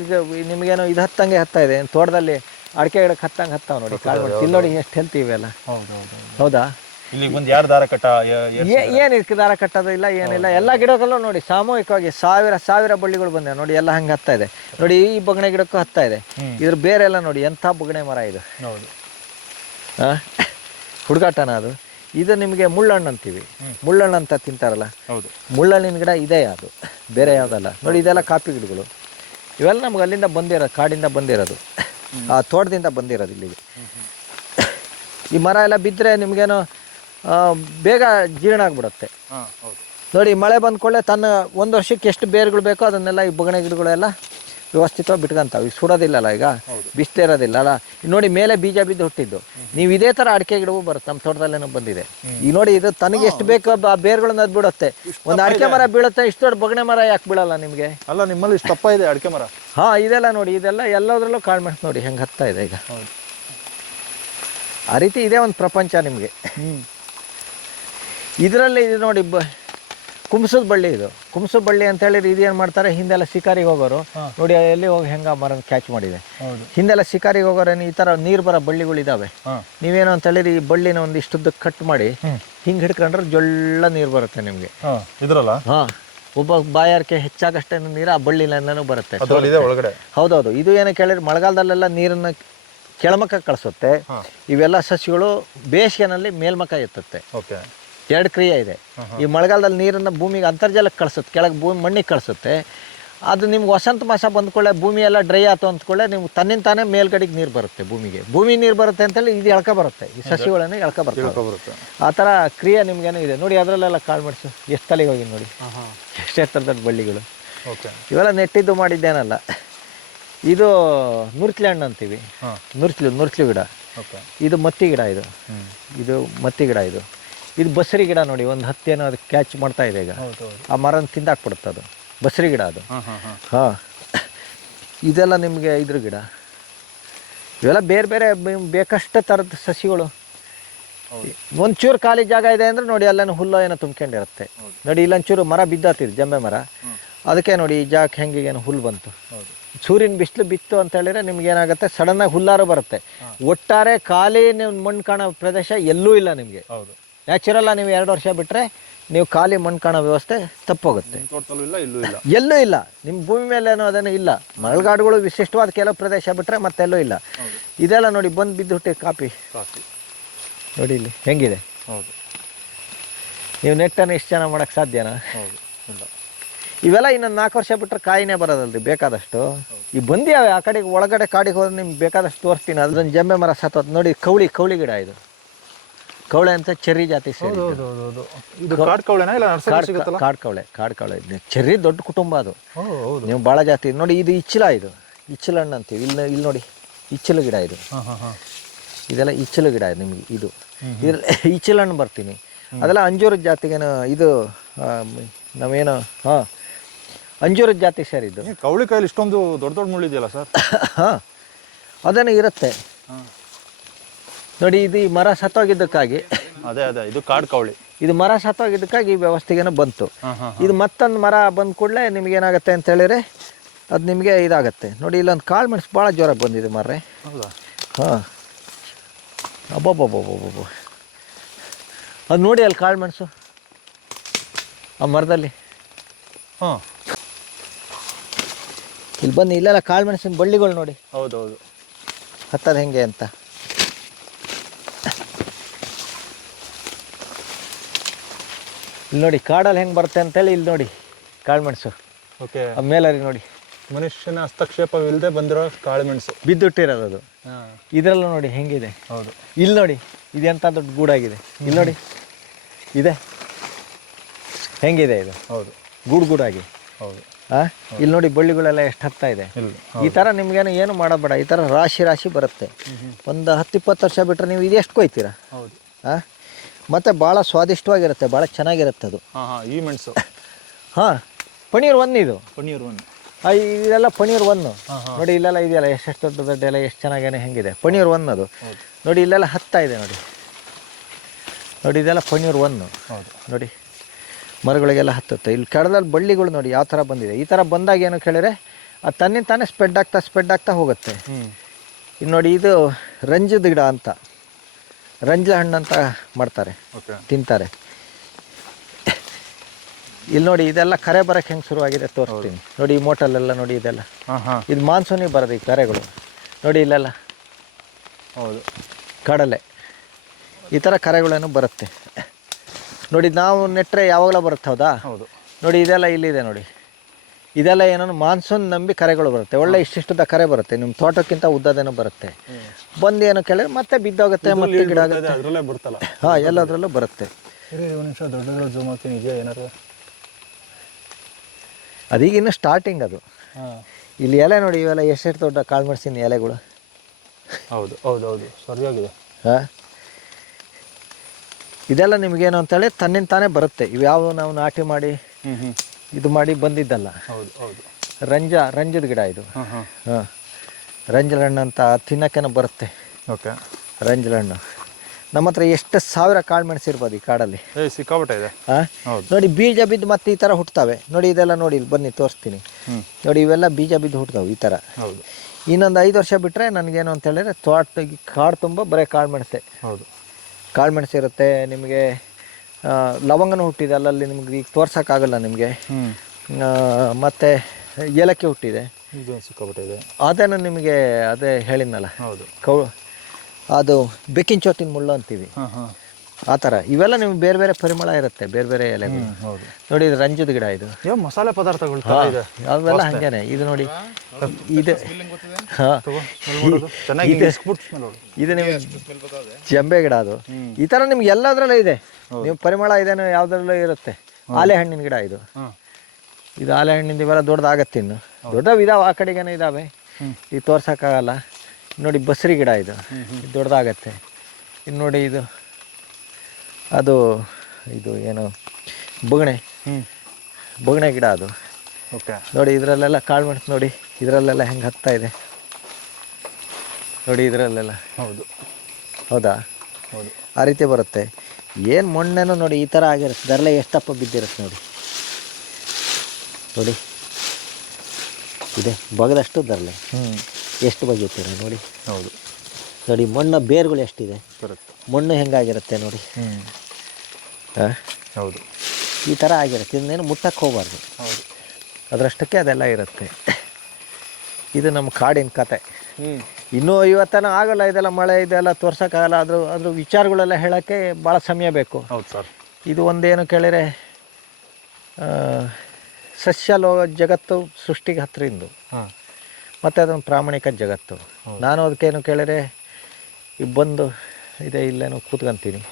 ನಿಮಗೇನೋ ಇದು ಹತ್ತಂಗೆ ಹತ್ತಾ ಇದೆ. ತೋಟದಲ್ಲಿ ಅಡಿಕೆ ಗಿಡಕ್ಕೆ ಹತ್ತಂಗೆ ಹತ್ತಾವ ನೋಡಿ ಕಾಳು ಮೆಣಸು. ಇಲ್ಲಿ ನೋಡಿ ಎಷ್ಟು ಹೆಲ್ತಿ ಇವೆಲ್ಲ. ಹೌದಾ? ಇಲ್ಲಿಗೆ ಬಂದು ಯಾರು ದಾರ ಕಟ್ಟ ಏನು ಇದಕ್ಕೆ ದಾರ ಕಟ್ಟೋದು ಇಲ್ಲ, ಏನಿಲ್ಲ. ಎಲ್ಲ ಗಿಡಗಳಲ್ಲೂ ನೋಡಿ ಸಾಮೂಹಿಕವಾಗಿ ಸಾವಿರ ಬಳ್ಳಿಗಳು ಬಂದಿವೆ ನೋಡಿ. ಎಲ್ಲ ಹಂಗೆ ಹತ್ತಾ ಇದೆ ನೋಡಿ. ಈ ಬಗಣೆ ಗಿಡಕ್ಕೂ ಹತ್ತಾ ಇದೆ. ಇದ್ರ ಬೇರೆ ಎಲ್ಲ ನೋಡಿ ಎಂಥ ಬಗಣೆ ಮರ ಇದು. ಹೌದು. ಹುಡುಗಾಟನ ಅದು. ಇದು ನಿಮಗೆ ಮುಳ್ಳಣ್ಣು ಅಂತೀವಿ. ಮುಳ್ಳಣ್ಣು ಅಂತ ತಿಂತಾರಲ್ಲ, ಹೌದು. ಮುಳ್ಳಣ್ಣಿನ ಗಿಡ ಇದೆ, ಅದು ಬೇರೆ ಯಾವುದಲ್ಲ ನೋಡಿ. ಇದೆಲ್ಲ ಕಾಫಿ ಗಿಡಗಳು. ಇವೆಲ್ಲ ನಮ್ಗೆ ಅಲ್ಲಿಂದ ಬಂದಿರೋದು, ಕಾಡಿಂದ ಬಂದಿರೋದು, ಆ ತೋಟದಿಂದ ಬಂದಿರೋದು ಇಲ್ಲಿಗೆ. ಈ ಮರ ಎಲ್ಲ ಬಿದ್ದರೆ ನಿಮಗೇನೋ ಬೇಗ ಜೀರ್ಣ ಆಗಿಬಿಡುತ್ತೆ ನೋಡಿ. ಮಳೆ ಬಂದ್ಕೊಳ್ಳೆ ತನ್ನ ಒಂದು ವರ್ಷಕ್ಕೆ ಎಷ್ಟು ಬೇರುಗಳು ಬೇಕೋ ಅದನ್ನೆಲ್ಲ ಈ ಬಗಣೆ ಗಿಡಗಳೆಲ್ಲ ವ್ಯವಸ್ಥಿತವಾಗಿ ಬಿಟ್ಕೊಂತಾವೆ. ಈಗ ಸುಡೋದಿಲ್ಲಲ್ಲ, ಈಗ ಬಿಸ್ತಾ ಇರೋದಿಲ್ಲ ಅಲ್ಲ. ನೋಡಿ ಮೇಲೆ ಬೀಜ ಬಿದ್ದು ಹುಟ್ಟಿದ್ದು. ನೀವು ಇದೇ ಥರ ಅಡಿಕೆ ಗಿಡವೂ ಬರುತ್ತೆ, ನಮ್ಮ ತೋಟದಲ್ಲೇನೋ ಬಂದಿದೆ. ಈಗ ನೋಡಿ ಇದು ತನಗೆ ಎಷ್ಟು ಬೇಕೋ ಆ ಬೇರುಗಳನ್ನ ಅದು ಬಿಡುತ್ತೆ. ಒಂದು ಅಡಿಕೆ ಮರ ಬೀಳುತ್ತೆ, ಇಷ್ಟು ದೊಡ್ಡ ಬಗಣೆ ಮರ ಯಾಕೆ ಬೀಳಲ್ಲ ನಿಮಗೆ? ಅಲ್ಲ, ನಿಮ್ಮಲ್ಲಿ ಇಷ್ಟು ದಪ್ಪ ಇದೆ ಅಡಿಕೆ ಮರ. ಹಾಂ, ಇದೆಲ್ಲ ನೋಡಿ, ಇದೆಲ್ಲ ಎಲ್ಲದರಲ್ಲೂ ಕಾಳು ಮೆಣಸು ನೋಡಿ ಹೆಂಗೆ ಹತ್ತಾ ಇದೆ ಈಗ. ಆ ರೀತಿ ಇದೇ ಒಂದು ಪ್ರಪಂಚ ನಿಮಗೆ. ಇದರಲ್ಲಿ ಇದು ನೋಡಿ ಕುಂಸದ ಬಳ್ಳಿ. ಇದು ಕುಂಸದ ಬಳ್ಳಿ ಅಂತ ಹೇಳಿದ್ರೆ ಇದೇನು ಮಾಡ್ತಾರೆ, ಹಿಂದೆಲ್ಲ ಶಿಕಾರಿಗೆ ಹೋಗೋರು ನೋಡಿ ಎಲ್ಲಿ ಹೋಗಿ ಹೆಂಗೆ ಮರನ ಕ್ಯಾಚ್ ಮಾಡಿದೆ. ಹಿಂದೆಲ್ಲ ಶಿಕಾರಿಗೆ ಹೋಗೋರೇನು ಈ ಥರ ನೀರು ಬರೋ ಬಳ್ಳಿಗಳಿದ್ದಾವೆ. ನೀವೇನು ಅಂತ ಹೇಳಿದ್ರೆ ಈ ಬಳ್ಳಿನ ಒಂದಿಷ್ಟುದ್ದಕ್ಕೆ ಕಟ್ ಮಾಡಿ ಹಿಂಗೆ ಹಿಡ್ಕೊಂಡ್ರೆ ಜೊಳ್ಳ ನೀರು ಬರುತ್ತೆ ನಿಮಗೆ ಇದ್ರಲ್ಲ. ಹಾಂ, ಒಬ್ಬ ಬಾಯಾರಿಕೆ ಹೆಚ್ಚಾಗಷ್ಟೇ ನೀರು ಆ ಬಳ್ಳಿನೂ ಬರುತ್ತೆ ಒಳಗಡೆ. ಹೌದೌದು. ಇದು ಏನಕ್ಕೆ ಹೇಳಿದ್ರೆ ಮಳೆಗಾಲದಲ್ಲೆಲ್ಲ ನೀರನ್ನು ಕೆಳಮಕ್ಕ ಕಳಿಸುತ್ತೆ. ಇವೆಲ್ಲ ಸಸ್ಯಗಳು ಬೇಸಿಗೆನಲ್ಲಿ ಮೇಲ್ಮಕ್ಕ ಎತ್ತುತ್ತೆ. ಎರಡು ಕ್ರಿಯೆ ಇದೆ. ಈ ಮಳೆಗಾಲದಲ್ಲಿ ನೀರನ್ನು ಭೂಮಿಗೆ ಅಂತರ್ಜಲಕ್ಕೆ ಕಳಿಸುತ್ತೆ, ಕೆಳಗೆ ಮಣ್ಣಿಗೆ ಕಳಿಸುತ್ತೆ. ಅದು ನಿಮ್ಗೆ ವಸಂತ ಮಾಸ ಬಂದ್ಕೊಳ್ಳೆ ಭೂಮಿ ಎಲ್ಲ ಡ್ರೈ ಆಯ್ತು ಅಂದ್ಕೊಳ್ಳೆ ನೀವು ತನ್ನಿಂದ ತಾನೇ ಮೇಲ್ಗಡೆಗೆ ನೀರು ಬರುತ್ತೆ ಭೂಮಿಗೆ. ಭೂಮಿ ನೀರು ಬರುತ್ತೆ ಅಂತೇಳಿ ಇದು ಎಳ್ಕ ಬರುತ್ತೆ, ಈ ಸಸ್ಯಗಳನ್ನು ಎಳ್ಕ ಬರುತ್ತೆ. ಆ ಥರ ಕ್ರಿಯೆ ನಿಮ್ಗೇನೋ ಇದೆ ನೋಡಿ. ಅದರಲ್ಲೆಲ್ಲ ಕಾಳು ಮೆಣಸು ಎಷ್ಟು ತಲೆಗೆ ಹೋಗಿ ನೋಡಿ, ಎಷ್ಟು ಎತ್ತರದ ಬಳ್ಳಿಗಳು. ಇವೆಲ್ಲ ನೆಟ್ಟಿದ್ದು ಮಾಡಿದ್ದೇನಲ್ಲ. ಇದು ನುರ್ತ್ಲಿ ಹಣ್ಣು ಅಂತೀವಿ. ನುರ್ತ್ಲಿ ಗಿಡ. ಇದು ಮತ್ತಿ ಗಿಡ. ಇದು ಮತ್ತಿ ಗಿಡ. ಇದು ಬಸರಿ ಗಿಡ ನೋಡಿ. ಒಂದು ಹತ್ತೇನೋ ಅದು ಕ್ಯಾಚ್ ಮಾಡ್ತಾ ಇದೆ ಈಗ. ಆ ಮರನ ತಿಂದಾಕ್ಬಿಡುತ್ತೆ ಅದು ಬಸರಿ ಗಿಡ ಅದು. ಹಾಂ, ಇದೆಲ್ಲ ನಿಮಗೆ ಇದ್ರ ಗಿಡ. ಇವೆಲ್ಲ ಬೇರೆ ಬೇರೆ ಬೇಕಷ್ಟು ಥರದ ಸಸಿಗಳು. ಒಂಚೂರು ಖಾಲಿ ಜಾಗ ಇದೆ ಅಂದರೆ ನೋಡಿ ಅಲ್ಲೇನು ಹುಲ್ಲು ಏನೋ ತುಂಬ್ಕೊಂಡಿರುತ್ತೆ ನೋಡಿ. ಇಲ್ಲೊಂಚೂರು ಮರ ಬಿದ್ದಾತಿದೆ, ಜಂಬೆ ಮರ. ಅದಕ್ಕೆ ನೋಡಿ ಈ ಜಾಗಕ್ಕೆ ಹೆಂಗೇನು ಹುಲ್ಲು ಬಂತು. ಸೂರ್ಯನ ಬಿಸಿಲು ಬಿತ್ತು ಅಂತ ಹೇಳಿದ್ರೆ ನಿಮ್ಗೆ ಏನಾಗುತ್ತೆ, ಸಡನ್ನಾಗಿ ಹುಲ್ಲಾರು ಬರುತ್ತೆ. ಒಟ್ಟಾರೆ ಖಾಲಿ ನೀವು ಮಣ್ಣು ಕಾಣೋ ಪ್ರದೇಶ ಎಲ್ಲೂ ಇಲ್ಲ ನಿಮಗೆ. ನ್ಯಾಚುರಲ್ಲ. ನೀವು 2 ವರ್ಷ ಬಿಟ್ಟರೆ ನೀವು ಖಾಲಿ ಮಣ್ಣು ಕಾಣೋ ವ್ಯವಸ್ಥೆ ತಪ್ಪೋಗುತ್ತೆ. ಎಲ್ಲೂ ಇಲ್ಲ ನಿಮ್ಮ ಭೂಮಿ ಮೇಲೆ ಏನೋ ಅದೇನೂ ಇಲ್ಲ. ಮಳೆಗಾಡುಗಳು ವಿಶಿಷ್ಟವಾದ ಕೆಲವು ಪ್ರದೇಶ ಬಿಟ್ಟರೆ ಮತ್ತೆಲ್ಲೂ ಇಲ್ಲ. ಇದೆಲ್ಲ ನೋಡಿ ಬಂದು ಬಿದ್ದು ಹುಟ್ಟಿ ಕಾಫಿ ನೋಡಿ ಇಲ್ಲಿ ಹೆಂಗಿದೆ. ನೀವು ನೆಟ್ಟನ್ನು ಇಷ್ಟು ಜನ ಮಾಡೋಕ್ಕೆ ಸಾಧ್ಯನಾ? ಇವೆಲ್ಲ ಇನ್ನೊಂದು 4 ವರ್ಷ ಬಿಟ್ಟರೆ ಕಾಯಿನೇ ಬರೋದಲ್ರಿ ಬೇಕಾದಷ್ಟು. ಈ ಬಂದಿಯಾವೆ ಆ ಕಡೆಗೆ ಒಳಗಡೆ ಕಾಡಿಗೆ ಹೋದ್ರೆ ನಿಮ್ಗೆ ಬೇಕಾದಷ್ಟು ತೋರಿಸ್ತೀನಿ. ಅದೊಂದು ಜಂಬೆ ಮರ ಸತ್ತೋದು ನೋಡಿ. ಕೌಳಿ ಗಿಡ. ಇದು ಕವಳೆ ಅಂತ ಚೆರ್ರಿ ಜಾತಿ ಸೇರಿ. ಕಾಡು ಕವಳೆ ಚೆರ್ರಿ ದೊಡ್ಡ ಕುಟುಂಬ ಅದು. ನೀವು ಭಾಳ ಜಾತಿ ನೋಡಿ. ಇದು ಇದು ಇಚ್ಚಲ ಹಣ್ಣು ಅಂತೀವಿ. ಇಲ್ಲಿ ನೋಡಿ ಇಚ್ಚಲು ಗಿಡ. ಇದೆಲ್ಲ ಇಚ್ಚಲು ಗಿಡ ನಿಮ್ಗೆ. ಇದು ಇಚ್ಚಲ ಹಣ್ಣು ಬರ್ತೀನಿ. ಅದೆಲ್ಲ ಅಂಜೂರದ ಜಾತಿಗೇನು ಇದು ನಾವೇನು ಅಂಜೂರದ ಜಾತಿ ಸೇರಿದ್ದು. ಕವಳಿ ಕಾಯಲ್ಲಿ ಇಷ್ಟೊಂದು ದೊಡ್ಡ ಮುಳ್ಳಿದೆಯಲ್ಲ ಸರ್? ಹಾಂ, ಅದೇನೋ ಇರುತ್ತೆ ನೋಡಿ. ಇದು ಈ ಮರ ಸತ್ತೋಗಿದ್ದಕ್ಕಾಗಿ ಇದು ಕಾಡು ಕವಳಿ. ಇದು ಮರ ಸತ್ತೋಗಿದ್ದಕ್ಕಾಗಿ ಈ ವ್ಯವಸ್ಥೆಗೇನೋ ಬಂತು. ಇದು ಮತ್ತೊಂದು ಮರ ಬಂದ ಕೂಡಲೇ ನಿಮ್ಗೇನಾಗುತ್ತೆ ಅಂತ ಹೇಳಿದ್ರೆ ಅದು ನಿಮಗೆ ಇದಾಗತ್ತೆ ನೋಡಿ. ಇಲ್ಲೊಂದು ಕಾಳು ಮೆಣಸು ಭಾಳ ಜೋರಾಗಿ ಬಂದಿದೆ ಮರ್ರೆ. ಹಾಂ, ಅಬ್ಬಬ್ಬಬ್ಬಬ್ಬಬ್ಬ ಅದು ನೋಡಿ ಅಲ್ಲಿ ಕಾಳು ಮೆಣಸು ಆ ಮರದಲ್ಲಿ. ಹಾಂ, ಇಲ್ಲಿ ಬನ್ನಿ. ಇಲ್ಲೆಲ್ಲ ಕಾಳು ಮೆಣಸಿನ ಬಳ್ಳಿಗಳು ನೋಡಿ. ಹೌದೌದು. ಹತ್ತದ ಹೆಂಗೆ ಅಂತ. ಇಲ್ಲಿ ನೋಡಿ ಕಾಡಲ್ಲಿ ಹೆಂಗೆ ಬರುತ್ತೆ ಅಂತೇಳಿ. ಇಲ್ಲಿ ನೋಡಿ ಕಾಳು ಮೆಣಸು. ಓಕೆ, ಮೇಲರಿ ನೋಡಿ. ಮನುಷ್ಯನ ಹಸ್ತಕ್ಷೇಪವಿಲ್ಲದೆ ಬಂದಿರೋ ಕಾಳು ಮೆಣಸು ಬಿದ್ದುಟ್ಟಿರೋದು ಅದು. ಇದರಲ್ಲೂ ನೋಡಿ ಹೆಂಗಿದೆ. ಹೌದು. ಇಲ್ಲಿ ನೋಡಿ ಇದೆಂಥ ದೊಡ್ಡ ಗೂಡಾಗಿದೆ. ಇಲ್ಲಿ ನೋಡಿ ಇದೆ ಹೆಂಗಿದೆ. ಇದು ಹೌದು, ಗೂಡಾಗಿ. ಹೌದು. ಇಲ್ಲಿ ನೋಡಿ ಬಳ್ಳಿಗಳೆಲ್ಲ ಎಷ್ಟು ಹತ್ತಾ ಇದೆ. ಈ ಥರ ನಿಮ್ಗೇನು ಏನು ಮಾಡೋಬೇಡ. ಈ ಥರ ರಾಶಿ ಬರುತ್ತೆ. ಒಂದು 10-20 ವರ್ಷ ಬಿಟ್ಟರೆ ನೀವು ಇದೆಷ್ಟು ಕೊಯ್ತೀರಾ. ಹೌದು. ಮತ್ತು ಭಾಳ ಸ್ವಾದಿಷ್ಟವಾಗಿರುತ್ತೆ, ಭಾಳ ಚೆನ್ನಾಗಿರುತ್ತೆ ಅದು. ಈ ಮೆಣಸು. ಹಾಂ, ಪನೀರ್ 1 ಇದು. ಪನೀರ್ 1. ಇದೆಲ್ಲ ಪನೀರ್ ಒಂದು ನೋಡಿ, ಇಲ್ಲೆಲ್ಲ ಇದೆಯಲ್ಲ ಎಷ್ಟೆಷ್ಟು ದೊಡ್ಡ ದೊಡ್ಡ ಎಲ್ಲ ಎಷ್ಟು ಚೆನ್ನಾಗೇನೆ ಹೆಂಗಿದೆ ಪನೀರ್ ಒಂದು. ಅದು ನೋಡಿ ಇಲ್ಲೆಲ್ಲ ಹತ್ತಾ ಇದೆ ನೋಡಿ, ನೋಡಿ ಇದೆಲ್ಲ ಪನೀರ್ ಒಂದು ನೋಡಿ, ಮರಗಳಿಗೆಲ್ಲ ಹತ್ತುತ್ತೆ. ಇಲ್ಲಿ ಕೆಳದಲ್ಲಿ ಬಳ್ಳಿಗಳು ನೋಡಿ ಯಾವ ಥರ ಬಂದಿದೆ. ಈ ಥರ ಬಂದಾಗ ಏನು ಕೇಳಿದ್ರೆ ಅದು ತನ್ನಿಂದ ತಾನೇ ಸ್ಪ್ರೆಡ್ ಆಗ್ತಾ ಹೋಗುತ್ತೆ. ಇನ್ನು ನೋಡಿ ಇದು ರಂಜದ ಗಿಡ ಅಂತ, ರಂಜ ಹಣ್ಣು ಅಂತ ಮಾಡ್ತಾರೆ, ತಿಂತಾರೆ. ಇಲ್ಲಿ ನೋಡಿ ಇದೆಲ್ಲ ಕರೆ ಬರೋಕ್ಕೆ ಹೆಂಗೆ ಶುರುವಾಗಿದೆ ತೋರಿಸ್ತೀನಿ ನೋಡಿ. ಈ ಮೋಟಲ್ಲೆಲ್ಲ ನೋಡಿ ಇದೆಲ್ಲ ಇದು ಮಾನ್ಸೂನಿಗೆ ಬರೋದು ಈ ಕರೆಗಳು ನೋಡಿ. ಇಲ್ಲೆಲ್ಲ ಹೌದು ಕಡಲೆ ಈ ಥರ ಕರೆಗಳೇನು ಬರುತ್ತೆ ನೋಡಿ. ನಾವು ನೆಟ್ಟರೆ ಯಾವಾಗಲೂ ಬರುತ್ತೆ, ಹೌದಾ? ಹೌದು ನೋಡಿ ಇದೆಲ್ಲ ಇಲ್ಲಿದೆ ನೋಡಿ. ಇದೆಲ್ಲ ಏನೋ ಮಾನ್ಸೂನ್ ನಂಬಿ ಕರೆಗಳು ಬರುತ್ತೆ. ಒಳ್ಳೆ ಇಷ್ಟಿಷ್ಟದ ಕರೆ ಬರುತ್ತೆ, ನಿಮ್ಮ ತೋಟಕ್ಕಿಂತ ಉದ್ದದೇನೋ ಬರುತ್ತೆ. ಬಂದು ಏನು ಕೇಳಿದ್ರೆ ಮತ್ತೆ ಬಿದ್ದೋಗುತ್ತೆ, ಮತ್ತೆ ಗಿಡ ಆಗುತ್ತೆ. ಅದರಲ್ಲೇ ಬರ್ತಲ್ಲ. ಹಾಂ, ಎಲ್ಲದರಲ್ಲೂ ಬರುತ್ತೆ. ಒಂದು ನಿಮಿಷ ದೊಡ್ಡ ಜೂಮ್ ಆಗ್ತೀನಿ. ಇದೆಯಾ ಏನಾದ್ರು? ಅದೀಗ ಇನ್ನು ಸ್ಟಾರ್ಟಿಂಗ್ ಅದು. ಇಲ್ಲಿ ಎಲೆ ನೋಡಿ, ಇವೆಲ್ಲ ಎಷ್ಟೆಷ್ಟು ದೊಡ್ಡ ಕಾಳು ಮೆಣಸಿನ ಎಲೆಗಳು. ಹೌದು ಹೌದು ಹೌದು, ಸರಿಯಾಗಿದೆ. ಹಾಂ, ಇದೆಲ್ಲ ನಿಮಗೇನು ಅಂತೇಳಿ ತನ್ನಿಂದ ತಾನೇ ಬರುತ್ತೆ. ಇವ್ಯಾವ ನಾವು ನಾಟಿ ಮಾಡಿ ಇದು ಮಾಡಿ ಬಂದಿದ್ದಲ್ಲ. ಹೌದು ಹೌದು, ರಂಜದ ಗಿಡ ಇದು. ಹಾಂ, ರಂಜಲ ಹಣ್ಣು ಅಂತ ತಿನ್ನೋಕ್ಕೇನೋ ಬರುತ್ತೆ. ಓಕೆ, ರಂಜಲ ಹಣ್ಣು ನಮ್ಮ ಹತ್ರ ಎಷ್ಟು ಸಾವಿರ ಕಾಳು ಮೆಣಸಿರ್ಬೋದು ಈ ಕಾಡಲ್ಲಿ. ಸಿಕ್ಕಾಪಟ್ಟೆ ಇದೆ. ಹಾಂ, ನೋಡಿ ಬೀಜ ಬಿದ್ದು ಮತ್ತೆ ಈ ಥರ ಹುಟ್ಟುತ್ತವೆ ನೋಡಿ. ಇದೆಲ್ಲ ನೋಡಿ, ಇಲ್ಲಿ ಬನ್ನಿ ತೋರಿಸ್ತೀನಿ ನೋಡಿ. ಇವೆಲ್ಲ ಬೀಜ ಬಿದ್ದು ಹುಟ್ಟುತ್ತವೆ ಈ ಥರ. ಹೌದು, ಇನ್ನೊಂದು 5 ವರ್ಷ ಬಿಟ್ಟರೆ ನನಗೇನು ಅಂತ ಹೇಳಿದ್ರೆ ಕಾಡು ತುಂಬ ಬರೀ ಕಾಳು ಮೆಣಸೆ. ಹೌದು, ಕಾಳು ಮೆಣಸು ಇರುತ್ತೆ ನಿಮಗೆ. ಲವಂಗನೂ ಹುಟ್ಟಿದೆ ಅಲ್ಲಲ್ಲಿ, ನಿಮ್ಗೆ ಈಗ ತೋರ್ಸೋಕ್ಕಾಗಲ್ಲ ನಿಮಗೆ. ಮತ್ತು ಏಲಕ್ಕಿ ಹುಟ್ಟಿದೆ, ಸಿಕ್ಕಾಪಟ್ಟೆ ಇದೆ. ಅದೇನು ನಿಮಗೆ ಅದೇ ಹೇಳಿದ್ನಲ್ಲ, ಹೌದು, ಅದು ಬೆಕ್ಕಿನ ಚೋಟಿನ ಮುಳ್ಳು ಅಂತೀವಿ, ಆ ಥರ. ಇವೆಲ್ಲ ನಿಮ್ಗೆ ಬೇರೆ ಬೇರೆ ಪರಿಮಳ ಇರುತ್ತೆ, ಬೇರೆ ಬೇರೆ ಎಲೆಗಳು. ನೋಡಿ ಇದು ರಂಜದ ಗಿಡ. ಇದು ಮಸಾಲೆ ಪದಾರ್ಥಗಳು ಅವೆಲ್ಲ ಹಾಗೇನೆ. ಇದು ನೋಡಿ, ಇದು ಇದು ನಿಮ್ಗೆ ಜಂಬೆ ಗಿಡ. ಅದು ಈ ಥರ ನಿಮ್ಗೆ ಎಲ್ಲದರಲ್ಲೂ ಇದೆ. ನೀವು ಪರಿಮಳ ಇದೇನೋ ಯಾವುದ್ರಲ್ಲೂ ಇರುತ್ತೆ. ಆಲೆ ಹಣ್ಣಿನ ಗಿಡ ಇದು. ಇದು ಆಲೆ ಹಣ್ಣಿಂದ ಇವೆಲ್ಲ ದೊಡ್ಡದಾಗತ್ತೆ. ಇನ್ನು ದೊಡ್ಡವು ಇದಾವೆ, ಆ ಕಡೆಗೇನೆ ಇದ್ದಾವೆ, ಈಗ ತೋರ್ಸೋಕ್ಕಾಗಲ್ಲ. ನೋಡಿ ಬಸರಿ ಗಿಡ ಇದು ದೊಡ್ಡದಾಗತ್ತೆ. ಇನ್ನು ನೋಡಿ ಇದು ಅದು ಇದು ಏನು ಬೊಗಣೆ ಗಿಡ ಅದು. ನೋಡಿ ಇದರಲ್ಲೆಲ್ಲ ಕಾಳು ಮೆಣಸು ನೋಡಿ, ಇದರಲ್ಲೆಲ್ಲ ಹೆಂಗೆ ಹತ್ತಾ ಇದೆ ನೋಡಿ, ಇದರಲ್ಲೆಲ್ಲ. ಹೌದು, ಹೌದಾ? ಹೌದು, ಆ ರೀತಿ ಬರುತ್ತೆ. ಏನು ಮೊನ್ನೆನೂ ನೋಡಿ ಈ ಥರ ಆಗಿರುತ್ತೆ. ಇದರಲ್ಲೇ ಎಷ್ಟಪ್ಪ ಬಿದ್ದಿರುತ್ತೆ ನೋಡಿ. ನೋಡಿ ಇದೆ ಬಗದಷ್ಟು ದರಲೆ ಎಷ್ಟು ಬಗೆಯುತ್ತೀರ ನೋಡಿ. ಹೌದು ನೋಡಿ, ಮಣ್ಣು ಬೇರುಗಳು ಎಷ್ಟಿದೆ, ಕರೆಕ್ಟ್. ಮಣ್ಣು ಹೆಂಗಾಗಿರುತ್ತೆ ನೋಡಿ. ಹಾಂ, ಹೌದು, ಈ ಥರ ಆಗಿರುತ್ತೆ. ಇದನ್ನೇನು ಮುಟ್ಟಕ್ಕೆ ಹೋಗಬಾರ್ದು. ಹೌದು, ಅದರಷ್ಟಕ್ಕೆ ಅದೆಲ್ಲ ಇರುತ್ತೆ. ಇದು ನಮ್ಮ ಕಾಡಿನ ಕತೆ. ಇನ್ನೂ ಇವತ್ತನ ಆಗಲ್ಲ, ಇದೆಲ್ಲ ಮಳೆ ಇದೆಲ್ಲ ತೋರ್ಸೋಕ್ಕಾಗಲ್ಲ. ಅದ್ರ ವಿಚಾರಗಳೆಲ್ಲ ಹೇಳೋಕ್ಕೆ ಭಾಳ ಸಮಯ ಬೇಕು. ಹೌದು ಸರ್. ಇದು ಒಂದೇನು ಕೇಳಿದರೆ ಸಸ್ಯ ಜಗತ್ತು ಸೃಷ್ಟಿಗೆ ಹತ್ತಿರದ್ದು, ಮತ್ತು ಅದೊಂದು ಪ್ರಾಮಾಣಿಕ ಜಗತ್ತು. ನಾನು ಅದಕ್ಕೇನು ಕೇಳಿದರೆ ಈಗ ಬಂದು ಇಲ್ಲೇನೋ ಕೂತ್ಕೊಂತೀನಿ.